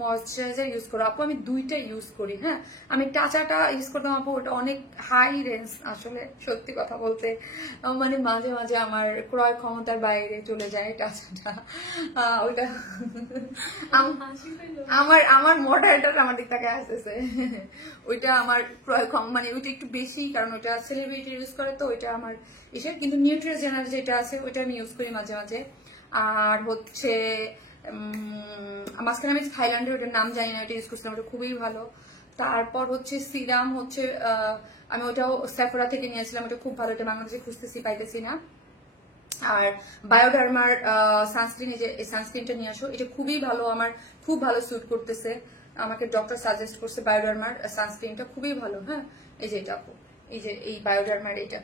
ময়শ্চারাইজার ইউজ করো? আপু আমি দুইটা ইউজ করি, হ্যাঁ? আমি টাচাটা ইউজ করতাম আপু, ওটা অনেক হাই রেঞ্জ, আসলে সত্যি কথা বলতে মানে মাঝে মাঝে আমার ক্রয় ক্ষমতার বাইরে চলে যায় টাচাটা, ওইটা আমার মডারেটর আমার দিক থেকে আসতেছে, ওইটা আমার ক্রয় মানে ওইটা একটু বেশি, কারণ ওইটা সেলিব্রিটি ইউজ করে, তো ওইটা আমার এসে। কিন্তু নিউট্রিজেনার যেটা আছে ওইটা আমি ইউজ করি মাঝে মাঝে। আর হচ্ছে মাঝখানে আমি থাইল্যান্ডের ওটার নাম জানি না, ওটা ইউজ করছিলাম, ওটা খুবই ভালো। তারপর হচ্ছে সিরাম হচ্ছে আমি ওটাও সেফোরা থেকে নিয়েছিলাম, ওটা খুব ভালো, এটা বাংলাদেশে খুঁজতেছি পাইতেছি না। আর বায়োডার্মার সানস্ক্রিন, এই যে এই সানস্ক্রিনটা নিয়ে আসো, এটা খুবই ভালো, আমার খুব ভালো স্যুট করতেছে, আমাকে ডক্টর সাজেস্ট করছে বায়োডার্মার সানস্ক্রিনটা খুবই ভালো, হ্যাঁ? এই যে এটা আপু, এই যে এই বায়োডার্মার এটা,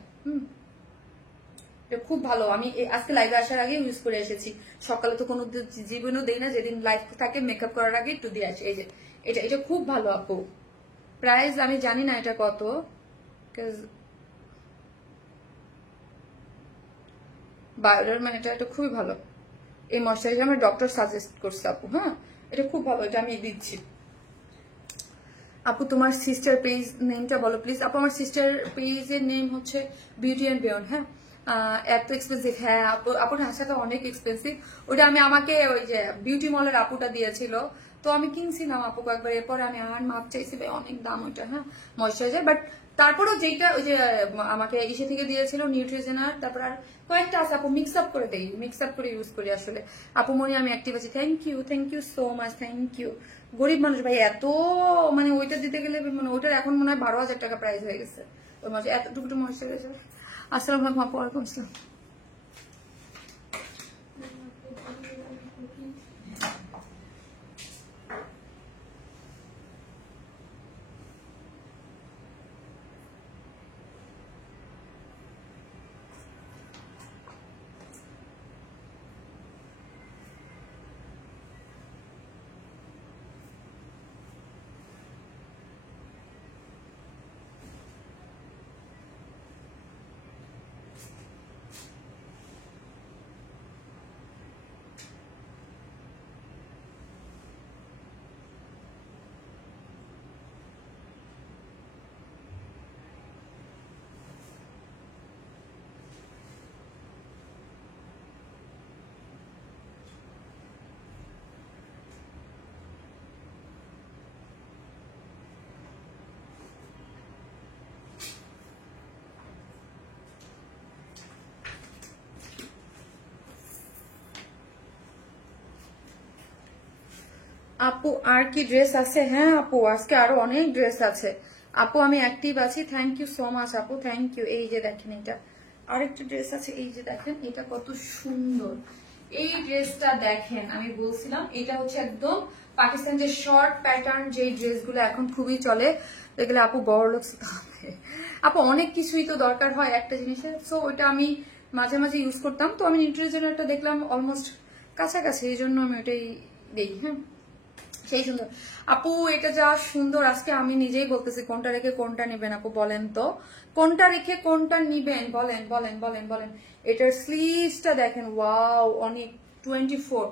এটা খুব ভালো। আমি আজকে লাইভে আসার আগে ইউজ করে এসেছি, সকালে তো কোনো জীবনও দেই না, যেদিন লাইভ থাকে মেকআপ করার আগে একটু দিয়ে আসি। এই যে এটা খুব ভালো আপু। প্রাইস আমি জানি না এটা কত, বায়োডার্মার এটা খুবই ভালো, এই ময়শ্চারাইজার আমার ডক্টর সাজেস্ট করছে আপু, হ্যাঁ? এটা খুব ভালো, এটা আমি দিচ্ছি। আপু তোমার সিস্টার পেজ নেমটা বলো প্লিজ। আপু আমার সিস্টার পেজের নেম হচ্ছে বিউটি অ্যান্ড বিয়ন্ড, হ্যাঁ? এত এক্সপেন্সিভ, হ্যাঁ আপু, আপুর হাসাটা অনেক এক্সপেন্সিভ। ওটা আমি আমাকে ওই যে বিউটি মলের আপুটা দিয়েছিল, তো আমি কিনছিলাম আপু কয়েকবার, এরপরে আমি আর মাপ চাইছি, অনেক দাম ওইটা, হ্যাঁ? ময়শ্চারাইজার, বাট তারপরও যেটা ওই যে আমাকে ইসে থেকে দিয়েছিল নিউট্রিজেনার, তারপর আর কয়েকটা আছে আপু, মিক্স আপ করে দেই, মিক্স আপ করে ইউজ করি আসলে। আপু মনে আমি অ্যাক্টিভ আছি, thank you so much, thank you. গরিব মানুষ ভাই, এত মানে ওইটা দিতে গেলে মানে ওইটার এখন মনে হয় 12,000 টাকা প্রাইস হয়ে গেছে ওই মাসে, এতটুকু ময়েশ্চারাইজার। আসসালামু আলাইকুম আপু। ওয়ালাইকুম আসসালাম। আপু আর কি ড্রেস আছে? হ্যাঁ আপু, আজকে আরো অনেক ড্রেস আছে আপু, আমি অ্যাক্টিভ আছি। থ্যাংক ইউ সো মাচ আপু, থ্যাংক ইউ। এই যে দেখেন, এটা আরেকটা ড্রেস আছে, এই যে দেখেন এটা কত সুন্দর। এই ড্রেসটা দেখেন, আমি বলছিলাম এটা হচ্ছে একদম পাকিস্তান যে শর্ট প্যাটার্ন যে ড্রেসগুলো এখন খুবই চলে, দেখলে আপু বড় লোক হবে আপু, অনেক কিছুই তো দরকার হয় একটা জিনিসের। সো ওইটা আমি মাঝে মাঝে ইউজ করতাম, তো আমি নিউট্রিজেনারটা দেখলাম অলমোস্ট কাছাকাছি, এই জন্য আমি ওটাই দিই। হ্যাঁ সেই সুন্দর আপু, এটা যা সুন্দর, আজকে আমি নিজেই বলতেছি কোনটা রেখে কোনটা নিবেন আপু, বলেন তো কোনটা রেখে কোনটা নিবেন, বলেন বলেন বলেন বলেন। এটার স্লিভসটা দেখেন, ওয়াও, অনেক 24,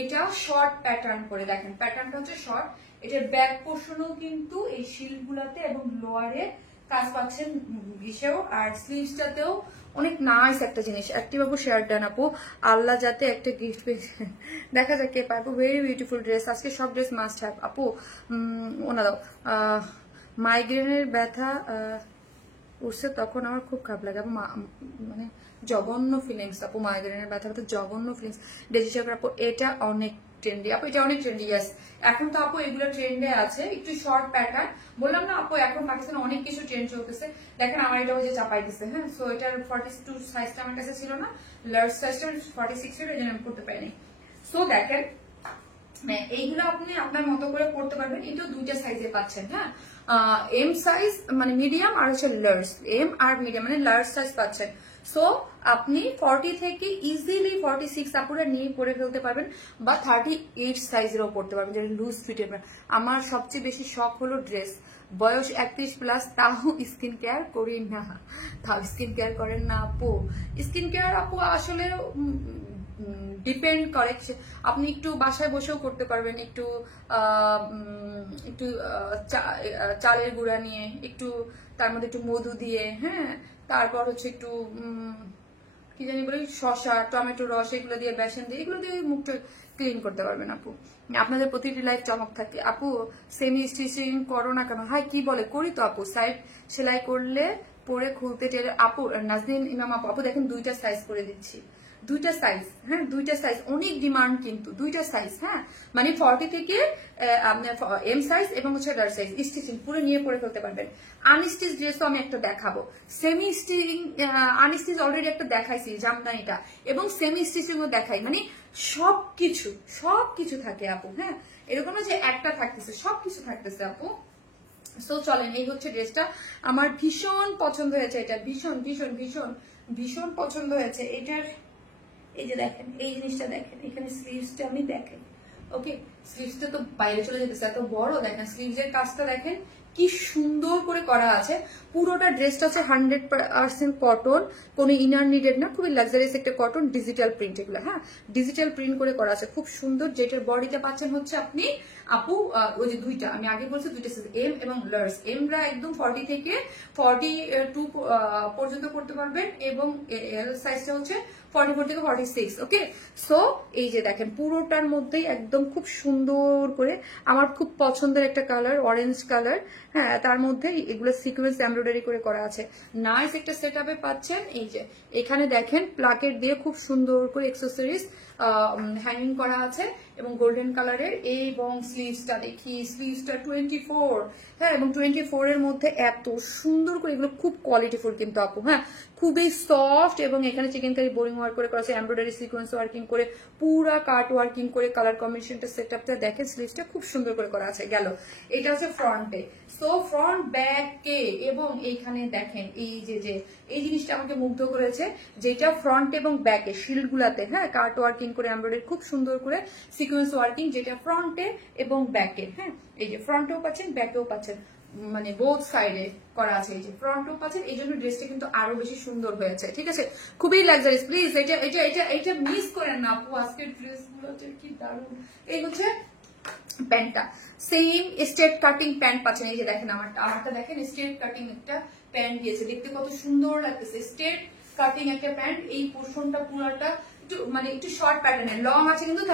এটা শর্ট প্যাটার্ন করে, দেখেন প্যাটার্নটা হচ্ছে শর্ট। এটার ব্যাক পোর্শনও কিন্তু এই শিল্ড গুলাতে এবং লোয়ারে কাজ পাচ্ছেন ইসেও, আর স্লিভসটাতেও অনেক নাইস একটা জিনিস। অ্যাক্টিভ আপু শেয়ার ডান আপু, আল্লাহ যাতে একটা গিফট পেয়েছে, দেখা যাক কে পায় আপু। ভেরি বিউটিফুল ড্রেস, আজকে সব ড্রেস মাস্ট হ্যাভ আপু। ওনা দাও, মাইগ্রেনের ব্যথা উঠছে তখন আমার খুব খারাপ লাগে আপু, মানে জঘন্য ফিলিংস আপু, মাইগ্রেনের ব্যথা ব্যথা জঘন্য ফিলিংস। ডেজি শেখর আপু, এটা অনেক ট্রেন্ডি আপু, এটা অনেক ট্রেন্ডি। ইয়াস, এখন তো আপু এগুলো ট্রেন্ডে আছে, একটু শর্ট প্যাটার্ন। বললাম না আপু, এখন পাকিস্তানে অনেক কিছু ট্রেন্ড চলতেছে। দেখেন আমার এটা যে চাপাই দিচ্ছে। হ্যাঁ, সো এটার 42 সাইজটা আমার কাছে ছিল না, লার্জ সাইজটা 46 এর, এই জন্য আমি করতে পারিনি। সো দেখেন এইগুলো আপনি আপনার মতো করে করতে পারবেন। এটাও দুইটা সাইজে পাচ্ছেন। হ্যাঁ, এম সাইজ মানে মিডিয়াম, আর হচ্ছে লার্জ, এম আর মিডিয়াম মানে লার্জ সাইজ পাচ্ছেন। সো আপনি 40 থেকে ইজিলি 46 আপুরা নিয়ে পরে ফেলতে পারবেন, বা 38 সাইজেরও পড়তে পারবেন, যেটা লুজ ফিটের। আমার সবচেয়ে বেশি শখ হলো ড্রেস, বয়স 31+, তাও স্কিন কেয়ার করি না। তাও স্কিন কেয়ার করেন না আপু? স্কিন কেয়ার আপু আসলে ডিপেন্ড করে, আপনি একটু বাসায় বসেও করতে পারবেন, একটু একটু চালের গুঁড়া নিয়ে একটু তার মধ্যে একটু মধু দিয়ে, হ্যাঁ, তারপর হচ্ছে একটু কি জানি বলি, শসা, টমেটো রস, এগুলো দিয়ে, বেসন দিয়ে, এগুলো দিয়ে মুখটা ক্লিন করতে পারবেন আপু। আপনাদের প্রতিটি লাইফ চমক থাকে আপু। সেমি স্টিচিং করো না কেন? হাই, কি বলে, করি তো আপু। সাইড সেলাই করলে পরে খুলতে টেলে আপু। নাজনীন ইমাম আপু, আপু দেখেন দুইটা সাইজ করে দিচ্ছি, দুইটা সাইজ। হ্যাঁ, দুইটা সাইজ, অনেক ডিমান্ড কিন্তু দুইটা সাইজ। হ্যাঁ, মানে 40 থেকে আপনার এম সাইজ এবং হচ্ছে লার্জ সাইজ, স্টিচিং পুরো নিয়ে পরে ফেলতে পারবেন। আনস্টিচ ড্রেসও আমি একটা দেখাবো, সেমি স্টিচিং, আনস্টিচ অলরেডি একটা দেখাইছি জামদানিটা, এবং সেমি স্টিচিংও দেখাই, মানে সবকিছু সবকিছু থাকে আপু। হ্যাঁ, এরকম না যে একটা থাকতেছে, সবকিছু থাকতেছে আপু। সো চলেন, এই হচ্ছে ড্রেসটা, আমার ভীষণ পছন্দ হয়েছে, এটা ভীষণ ভীষণ ভীষণ ভীষণ পছন্দ হয়েছে এটার। এই যে দেখেন, এই জিনিসটা দেখেন, এখানে স্লিভসটা আমি দেখেন, ওকে, স্লিভসটা তো বাইরে চলে যেতেছে, এত বড়। দেখেন স্লিভসের কাজটা দেখেন কি সুন্দর করে করা আছে। পুরোটা ড্রেসটা হচ্ছে 100% কটন, কোনো ইনার নিডেড না, খুবই লাক্সারিয়াস একটা কটন, ডিজিটাল প্রিন্ট এগুলো। হ্যাঁ, ডিজিটাল প্রিন্ট করে করা আছে, খুব সুন্দর। যেটার বডিতে পাচ্ছেন হচ্ছে আপনি আপু ওই যে দুইটা, আমি আগে বলছি দুইটা সাইজ, এম এবং লার্জ। এমরা একদম 40 থেকে 42 পর্যন্ত করতে পারবেন, এবং এল সাইজটা হচ্ছে 44 থেকে 46। ওকে, সো এই যে দেখেন পুরোটার মধ্যেই একদম খুব সুন্দর করে আমার খুব পছন্দের একটা কালার, অরেঞ্জ কালার। হ্যাঁ, তার মধ্যে এগুলো সিকোয়েন্স এমব্রয়ডারি করে করা আছে। নাইস একটা সেট আপে পাচ্ছেন। এই যে এখানে দেখেন প্লাকেট দিয়ে খুব সুন্দর করে এক্সেসরিজ হ্যাঙ্গিং করা আছে এবং গোল্ডেন কালারের। এবং স্লিভসটা দেখি, স্লিভসটা 24। হ্যাঁ, এবং 24 এর মধ্যে এত সুন্দর করে, এগুলো খুব কোয়ালিটিফুল কিন্তু আপু। হ্যাঁ, খুবই সফট এবং এখানে চিকেন কারি বোরিং ওয়ার্ক করে করা আছে, এমব্রয়ডারি সিকোয়েন্স ওয়ার্কিং করে, পুরা কাট ওয়ার্কিং করে, কালার কম্বিনেশনটা সেট আপটা দেখেন, স্লিভসটা খুব সুন্দর করে করা আছে। গেল, এটা হচ্ছে ফ্রন্টে। সো ফ্রন্ট ব্যাকে এবং এইখানে দেখেন এই যে এই জিনিসটা আমাকে মুগ্ধ করেছে, যেটা ফ্রন্ট এবং ব্যাকে শিল্ড গুলাতে, হ্যাঁ, কাট ওয়ার্কিং করে এমব্রয়ডারি খুব সুন্দর করে সিকোয়েন্স ওয়ার্কিং, যেটা ফ্রন্টে এবং ব্যাকে। হ্যাঁ, এই যে ফ্রন্টেও পাচ্ছেন, ব্যাকেও পাচ্ছেন, মানে বোথ সাইডে করা আছে। এই যে ফ্রন্টও পাচ্ছেন, এই জন্য ড্রেসটা কিন্তু আরো বেশি সুন্দর হয়েছে। ঠিক আছে, খুবই লাক্সারিয়াস। প্লিজ এটা এটা এটা এটা মিস করেন না আপু, আজকের ড্রেস গুলো কি দারুণ। এই হচ্ছে প্যান্টটা, সেম স্ট্রেট কাটিং প্যান্ট পাচ্ছেন। এই যে দেখেন আমারটা দেখেন, স্ট্রেট কাটিং একটা প্যান্ট দিয়েছে, দেখতে কত সুন্দর লাগতেছে। স্ট্রেট কাটিং একটা প্যান্ট, এই পোর্শনটা পুরোটা মানে একটু শর্ট প্যাটার্নের, লং আছে কিন্তু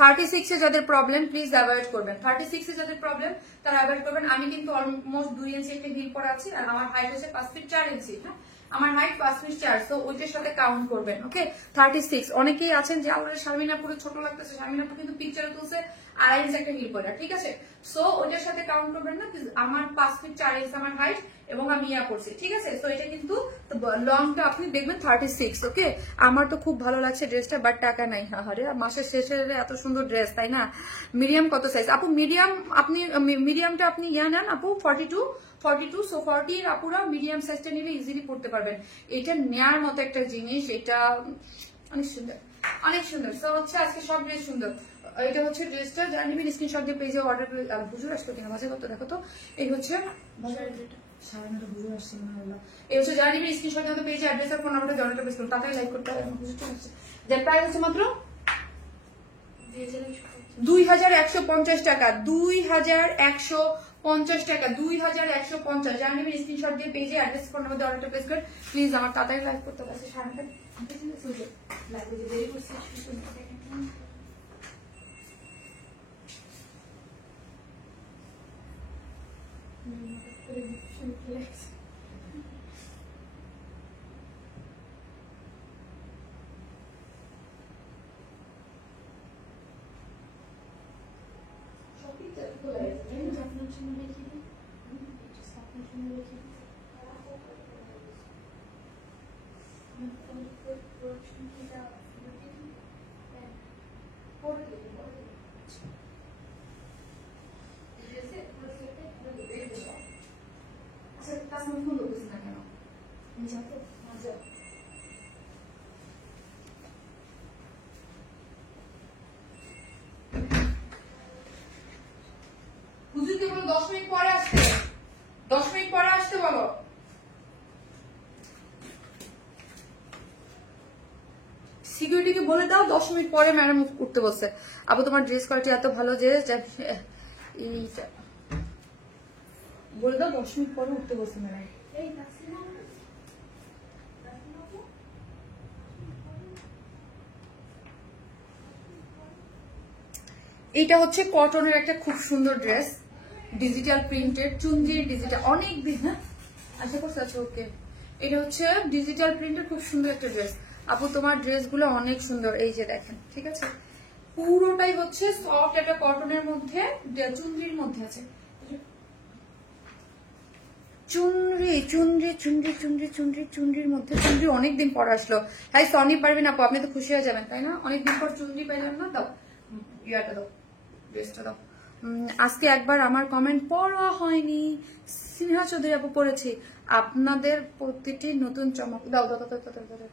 36 এ যাদের প্রবলেম প্লিজ অ্যাভয়েড করবেন। 36 এ যাদের প্রবলেম তারা অ্যাভয়েড করবেন। আমি কিন্তু অলমোস্ট 2 ইঞ্চি একটা হিল পরা আছি, আর আমার হাইট হচ্ছে 5 ফিট 4 ইঞ্চি। হ্যাঁ, আমার হাইট 5 ফিট 4, সো ওইটার সাথে কাউন্ট করবেন। ওকে, 36। অনেকেই আছেন যে আল্লাহ শারমিনা পুরো ছোট লাগতেছে, শারমিনা কিন্তু পিকচারে তুলছে 2.5 ইঞ্চি একটা হিল পরা। ঠিক আছে, সো ওইটার সাথে কাউন্ট করবেন না। আমার 5 ফিট 4 ইঞ্চি আমার হাইট এবং আমি ইয়া করছি। ঠিক আছে, সো এটা কিন্তু লংটা আপনি দেখবেন 36। ওকে, আমার তো খুব ভালো লাগছে ড্রেসটা, বাট টাকা নাই। আরে মাসের শেষে এত সুন্দর ড্রেস, তাই না? মিডিয়াম কত সাইজ আপু? মিডিয়াম আপনি মিডিয়ামটা আপনি ইয়া নেন আপু, 42। সো 40 এর আপুরা মিডিয়াম সাইজটা নিলে ইজিলি পড়তে পারবেন। এটা নেয়ার মতো একটা জিনিস, এটা অনেক সুন্দর, অনেক সুন্দর। সো হচ্ছে আজকে সব ড্রেস সুন্দর। এটা হচ্ছে ড্রেসটা, যারা নিবেন স্ক্রিনশট দিয়ে পেজে অর্ডার করে। হুজুর আসতো কিনা বাজে কত দেখো তো। এই হচ্ছে এই হচ্ছে যারা নিবেন স্ক্রিনশট দিয়ে পেজে অ্যাড্রেস আর ফোন নাম্বারটা জয়েন্টটা পেজ করুন, তাড়াতাড়ি লাইক করতে হবে। হুজুরটা হচ্ছে যার প্রাইস হচ্ছে মাত্র 2150 টাকা, 2150 টাকা, 2150। যারা নেবেন স্ক্রিনশট দিয়ে পেজে অ্যাড্রেস ফোন নাম্বার দিয়ে অর্ডারটা প্লেস করে প্লিজ আমার তাড়াতাড়ি লাইক করতে পারছে। সারাটা লাইভে যে দেরি করছি হুজুরকে বলো 10 মিনিট পরে আসতে, 10 মিনিট পরে আসতে বলো। সিকিউরিটিকে বলে দাও 10 মিনিট পরে ম্যাডাম উঠতে বলছে। আপু তোমার ড্রেস কোয়ালিটি এত ভালো যে এইটা বলে দাও 10 মিনিট পরে উঠতে বলছে ম্যাডাম। এইটা হচ্ছে কটনের একটা খুব সুন্দর ড্রেস, ডিজিটাল প্রিন্টেড, চুনজির ডিজিটাল, অনেক দিন। হ্যাঁ, আশা করছি আছে। ওকে, এটা হচ্ছে ডিজিটাল প্রিন্টের খুব সুন্দর একটা ড্রেস। আপু তোমার ড্রেসগুলো অনেক সুন্দর। এই যে দেখেন, ঠিক আছে, পুরোটাই হচ্ছে সফট একটা কটনের মধ্যে, চুনরির মধ্যে আছে। চুনরির মধ্যে, চুনরি অনেকদিন পর আসলো। হাই সনি পারবেন আপু, আপনি তো খুশি হয়ে যাবেন তাই না? অনেকদিন পর চুনরি পাইলাম না। দাও ইয়াটা দাও, ড্রেসটা দাও। আজকে একবার আমার কমেন্ট পড়া হয়নি, স্নেহা চৌধুরী আপু পড়েছি। আপনাদের প্রতিটি নতুন চমক দাও দাও দাও দাও।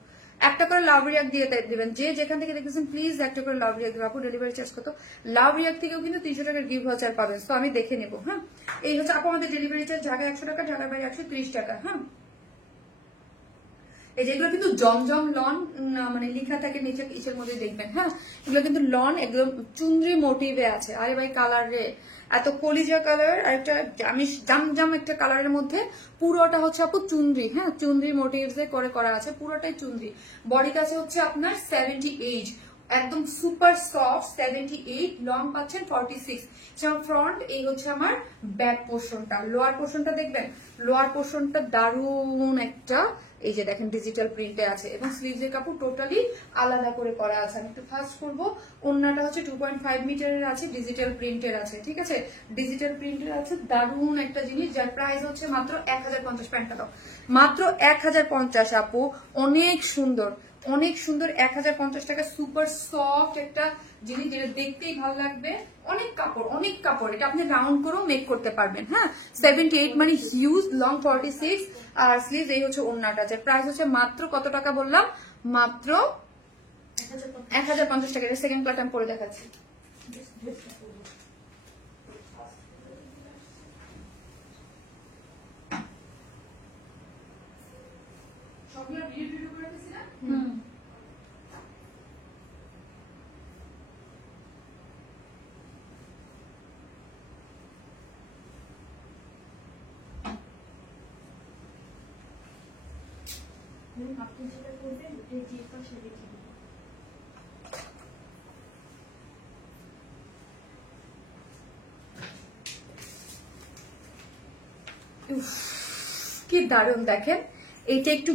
একটা করে লাভ রিয়াক্ট দিয়ে দিবেন, যে যেখান থেকে দেখতেছেন প্লিজ একটা করে লাভ রিয়াক্ট দিবেন। আপু ডেলিভারি চার্জ কত? লাভ রিয়াক্ট থেকেও কিন্তু 300 টাকার গিফট ভাউচার পাবেন, তো আমি দেখে নেবো। হ্যাঁ, এই হচ্ছে আপু আমাদের ডেলিভারি চার্জ, ঢাকা 100 টাকা, ঢাকার বাইরে 130 টাকা। হ্যাঁ, এই যেগুলো কিন্তু জমজম লন মানে লেখা থাকে নিচে ইসের মধ্যে দেখবেন। হ্যাঁ, এগুলো কিন্তু লন একদম চুনরি মোটিভে আছে। আরে ভাই কালার রে এত কলিজা কালার আর একটা জাম একটা কালারের মধ্যে পুরোটা হচ্ছে আপু চুনরি। হ্যাঁ, চুনরি মোটিভস এ করে করা আছে, পুরোটাই চুনরি। বডি কাছে হচ্ছে আপনার 78, একদম সুপার সফট 78, লং পাচ্ছেন 46। ফ্রন্ট এই হচ্ছে আমার ব্যাক পোর্শনটা। লোয়ার পোর্শনটা দেখবেন, লোয়ার পোর্শনটা দারুণ একটা এই যে দেখেন ডিজিটাল প্রিন্টে আছে এবং স্লিভস এর কাপড় টোটালি আলাদা করে করা আছে। আমি একটু ফার্স্ট করবো, ওন্নাটা হচ্ছে 2.5 মিটারের আছে, ডিজিটাল প্রিন্টের আছে। ঠিক আছে, ডিজিটাল প্রিন্টের আছে, দারুণ একটা জিনিস যার প্রাইস হচ্ছে মাত্র 1050। প্যান্টটা মাত্র 1050 আপু, অনেক সুন্দর অনেক সুন্দর। 1050 টাকা, সুপার সফট একটা জিনিস যেটা দেখতেই ভালো লাগবে। অনেক কাপড়, অনেক কাপড়, এটা আপনি রাউন্ড করেও মেক করতে পারবেন। হ্যাঁ, 78 মানে হিউজ, লং 46 আর স্লিভ। এই হচ্ছে ওন্নাটা, যার প্রাইস হচ্ছে মাত্র কত টাকা বললাম, মাত্র 1050 টাকা। সেকেন্ড পার্ট আমি পরে দেখাচ্ছি। সবগুলো ভিডিও করে দিছি না। আপনি যেটা করবেন যে পাশে রেখে দিবেন। কি দারুণ দেখেন, এটা একটু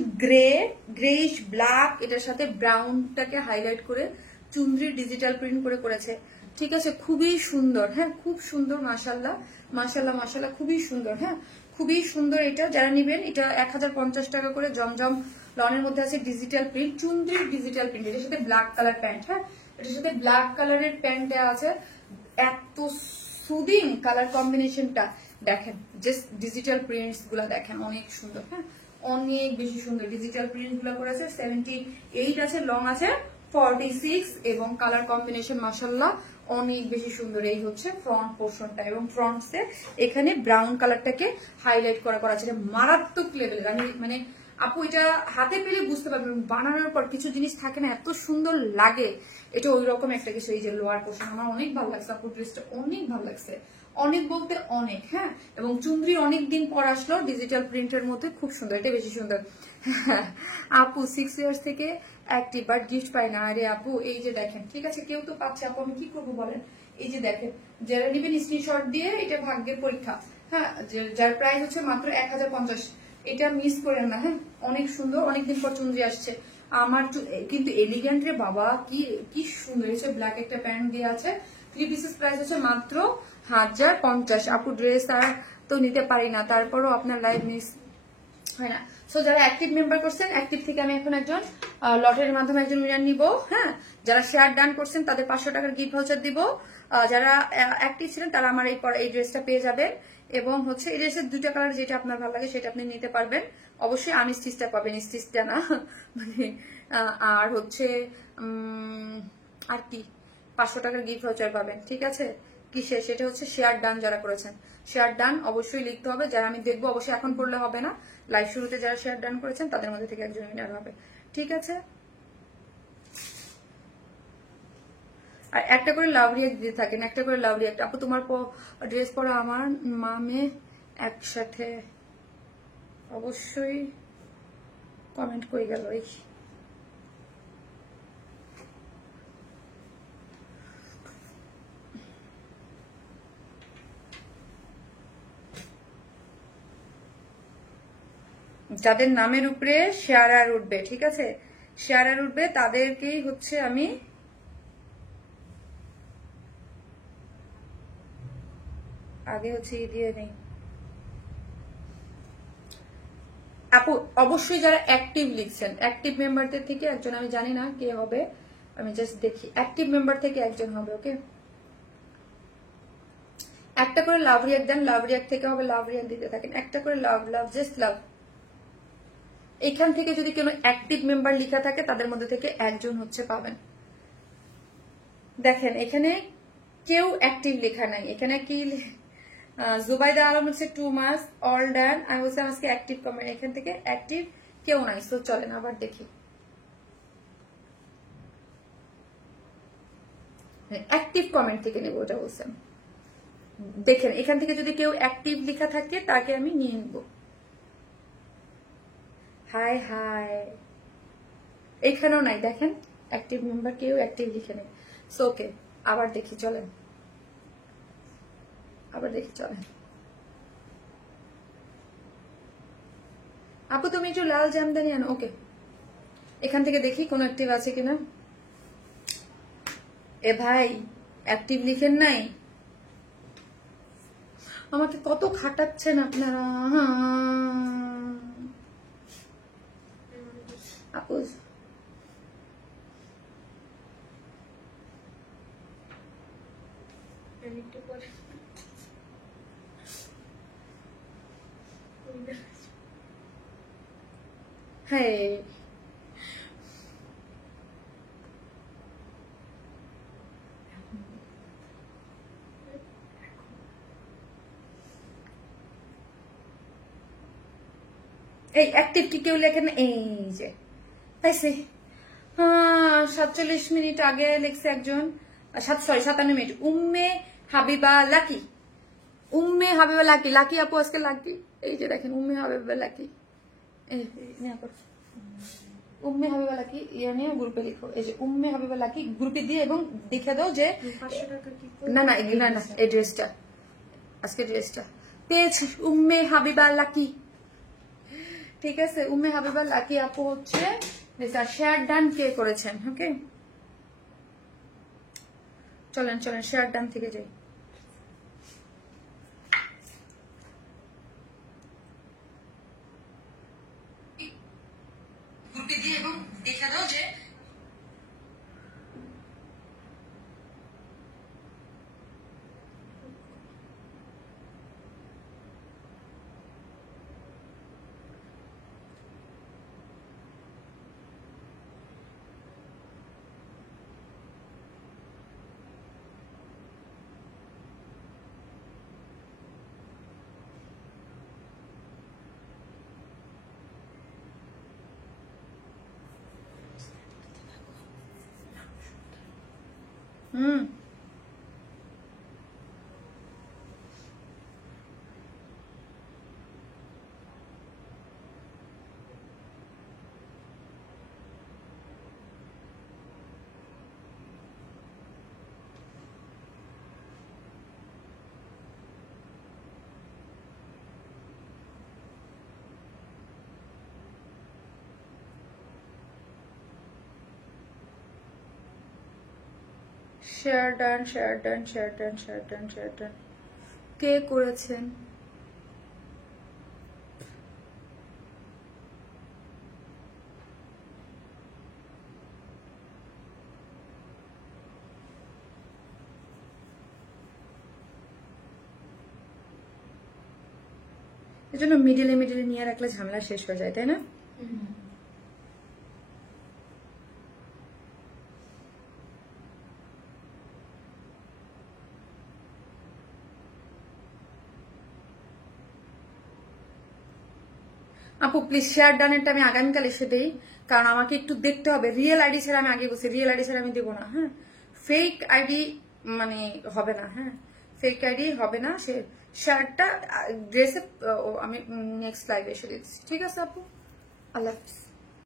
গ্রেইশ ব্ল্যাক, এটার সাথে ব্রাউনটাকে হাইলাইট করে চুনরি ডিজিটাল প্রিন্ট করে করেছে। ঠিক আছে, খুবই সুন্দর। হ্যাঁ, খুব সুন্দর, মাশাল্লাহ মাশাল্লাহ মাশাল্লাহ, খুবই সুন্দর। হ্যাঁ, খুবই সুন্দর। এটা যারা নিবেন, এটা 1050 টাকা করে। জমজম লনের মধ্যে আছে ডিজিটাল প্রিন্ট, চুনরির ডিজিটাল প্রিন্ট। এটার সাথে ব্ল্যাক কালার প্যান্ট। হ্যাঁ, এটার সাথে ব্ল্যাক কালারের প্যান্ট দেওয়া আছে। এত সুদিং কালার কম্বিনেশনটা দেখেন, জাস্ট ডিজিটাল প্রিন্টস গুলা দেখেন, অনেক সুন্দর। হ্যাঁ, অনেক বেশি সুন্দর ডিজিটাল প্রিন্ট গুলা করেছে। 78 আছে, লং আছে 46 এবং কালার কম্বিনেশন মাশাল্লাহ অনেক বেশি সুন্দর। এই হচ্ছে ফ্রন্ট পোর্শনটা এবং ফ্রন্টসে এখানে ব্রাউন কালারটাকে হাইলাইট করা আছে। মারাত্মক লেভেলের। আমি মানে আপু এটা হাতে পেলে বুঝতে পারবেন, বানানোর পর কিছু জিনিস থাকে না এত সুন্দর লাগে, এটা ওই রকম একটা কিছু। এই যে লোয়ার পোর্শন আমার অনেক ভালো লাগছে আপু, ড্রেসটা অনেক ভালো লাগছে, অনেক বলতে অনেক। হ্যাঁ, এবং চুনরি অনেকদিন পর আসলো ডিজিটাল প্রিন্টের মধ্যে, খুব সুন্দর, এটা বেশি সুন্দর। আপু 6 ইয়ার্স থেকে অ্যাক্টিভ বাট গিফট পাই না। আরে আপু এই যে দেখেন, ঠিক আছে কেউ তো পাচ্ছে আপু, আমি কি করবো বলেন। এই যে দেখেন, যারা নিবেন স্ক্রিনশট দিয়ে, এটা ভাগ্যের পরীক্ষা। হ্যাঁ, যার প্রাইস হচ্ছে মাত্র 1050, এটা মিস করেন না। হ্যাঁ, অনেক সুন্দর, অনেকদিন পর চুনরি আসছে। আমার কিন্তু এলিগেন্ট রে বাবা, কি কি সুন্দর। এসে ব্ল্যাক একটা প্যান্ট দিয়ে আছে, 3 পিসেস, প্রাইস হচ্ছে মাত্র 1050। আপু ড্রেস আর তো নিতে পারি না, তারপরও আপনার লাইভ মিস হয় না। সো যারা অ্যাক্টিভ মেম্বার করছেন, অ্যাক্টিভ থেকে আমি এখন একজন লটারির মাধ্যমে একজন উইনার নিব। হ্যাঁ, যারা শেয়ার ডান করছেন তাদের 500 টাকার গিফট ভাউচার দিব। যারা অ্যাক্টিভ ছিলেন তারা আমার এই ড্রেসটা পেয়ে যাবেন। এবং হচ্ছে এই ড্রেসের 2টা কালার যেটা আপনার ভালো লাগে সেটা আপনি নিতে পারবেন। অবশ্যই আমি স্টিচটা পাবেন, স্টিচটা না মানে। আর হচ্ছে আর কি 500 টাকার গিফট ভাউচার পাবেন। ঠিক আছে, কিসে, সেটা হচ্ছে শেয়ার ডান যারা করেছেন। শেয়ার ডান অবশ্যই লিখতে হবে, যারা আমি দেখবো, অবশ্যই এখন পড়লে হবে না, লাইভ শুরুতে যারা শেয়ার ডান করেছেন তাদের মধ্যে থেকে একজন উইনার হবে। ঠিক আছে, আর একটা করে লাভ রিয়াক্ট দিতে থাকেন, একটা করে লাভ রিয়াক্ট। আপু তোমার ড্রেস পরা আমার মামে একসাথে, অবশ্যই কমেন্ট করে গেল। এই যাদের নামের উপরে শেয়ার আর উঠবে, ঠিক আছে, শেয়ার আর উঠবে তাদেরকেই হচ্ছে আমি আগে হচ্ছে দিয়ে নেই। আপু অবশ্যই যারা অ্যাক্টিভ লিখছেন, অ্যাক্টিভ মেম্বারদের থেকে একজন, আমি জানি না কে হবে, আমি জাস্ট দেখি, অ্যাক্টিভ মেম্বার থেকে একজন হবে। ওকে, একটা করে লাভ রিয়াক্ট দেন, লাভ রিয়াক্ট থেকে হবে, লাভ রিয়াক্ট দিতে থাকেন, একটা করে লাভ লাভ জাস্ট লাভ। এখান থেকে যদি কোনো অ্যাক্টিভ মেম্বার লেখা থাকে তাদের মধ্যে থেকে একজন হচ্ছে পাবেন। দেখেন এখানে কেউ অ্যাক্টিভ লেখা নাই, এখানে কি জুবাইদা আলম হচ্ছে 2 মাস অল ডান। আমি বলছি আজকে অ্যাক্টিভ কমেন্ট, এখান থেকে অ্যাক্টিভ কেউ নাই। তো চলেন আবার দেখি, অ্যাক্টিভ কমেন্ট থেকে নেবো, ওটা বলছেন। দেখেন এখান থেকে যদি কেউ অ্যাক্টিভ লেখা থাকে তাকে আমি নিয়ে নিব। হাই হাই, এখানেও নাই, দেখেন অ্যাক্টিভ মেম্বার কেউ অ্যাক্টিভ লিখে নেই। সো ওকে, আবার দেখি চলেন, আবার দেখি চলেন। আপু তুমি একটু লাল জামদানি আনো। ওকে, এখান থেকে দেখি কোন অ্যাক্টিভ আছে কিনা। এ ভাই অ্যাক্টিভ লিখেন নাই, আমাকে কত খাটাচ্ছেন আপনারা। আপু একটু পরে হ্যাঁ, এই অ্যাক্টিভ কি কেউ লেখেন? এই যে পাইছি, 47 মিনিট আগে লিখছে একজন, 57 minute. Umme Habiba lucky, Umme Habiba lucky, lucky আপু আজকে লাকি। এই যে দেখেন উম্মে হাবিবা লাকি, উম্মে হাবিবা লাকি ইয়ে নিয়ে গ্রুপে লিখো। এই যে উম্মে হাবিবা লাকি গ্রুপে দিয়ে এবং দেখে দাও যে 500 টাকা কি না না না না, এই ড্রেসটা আজকে ড্রেসটা পেয়েছি, উম্মে হাবিবা লাকি। ঠিক আছে, উম্মে হাবিবা লাকি আপু হচ্ছে শেয়ার ডান কে করেছেন। ওকে চলেন চলেন শেয়ার ডান থেকে যাই। গ্রুপে দিয়ে এবং দেখে দাও যে share done share done share done share done share done কে করেছেন? এজন্য মিডিলে মিডিলে নিয়ে রাখলে ঝামেলা শেষ হয়ে যায়, তাই না? আপু প্লিজ শেয়ার ডানেরটা আমি আগামীকাল এসে দেই, কারণ আমাকে একটু দেখতে হবে। রিয়েল আইডি ছাড়া আমি আগে বলছি, রিয়েল আইডি ছাড়া আমি দেবো না। হ্যাঁ, ফেক আইডি মানে হবে না। হ্যাঁ, ফেক আইডি হবে না। সে শার্টটা ড্রেসে আমি নেক্সট লাইভে এসে দিচ্ছি। ঠিক আছে আপু, আল্লাহ হাফিজ।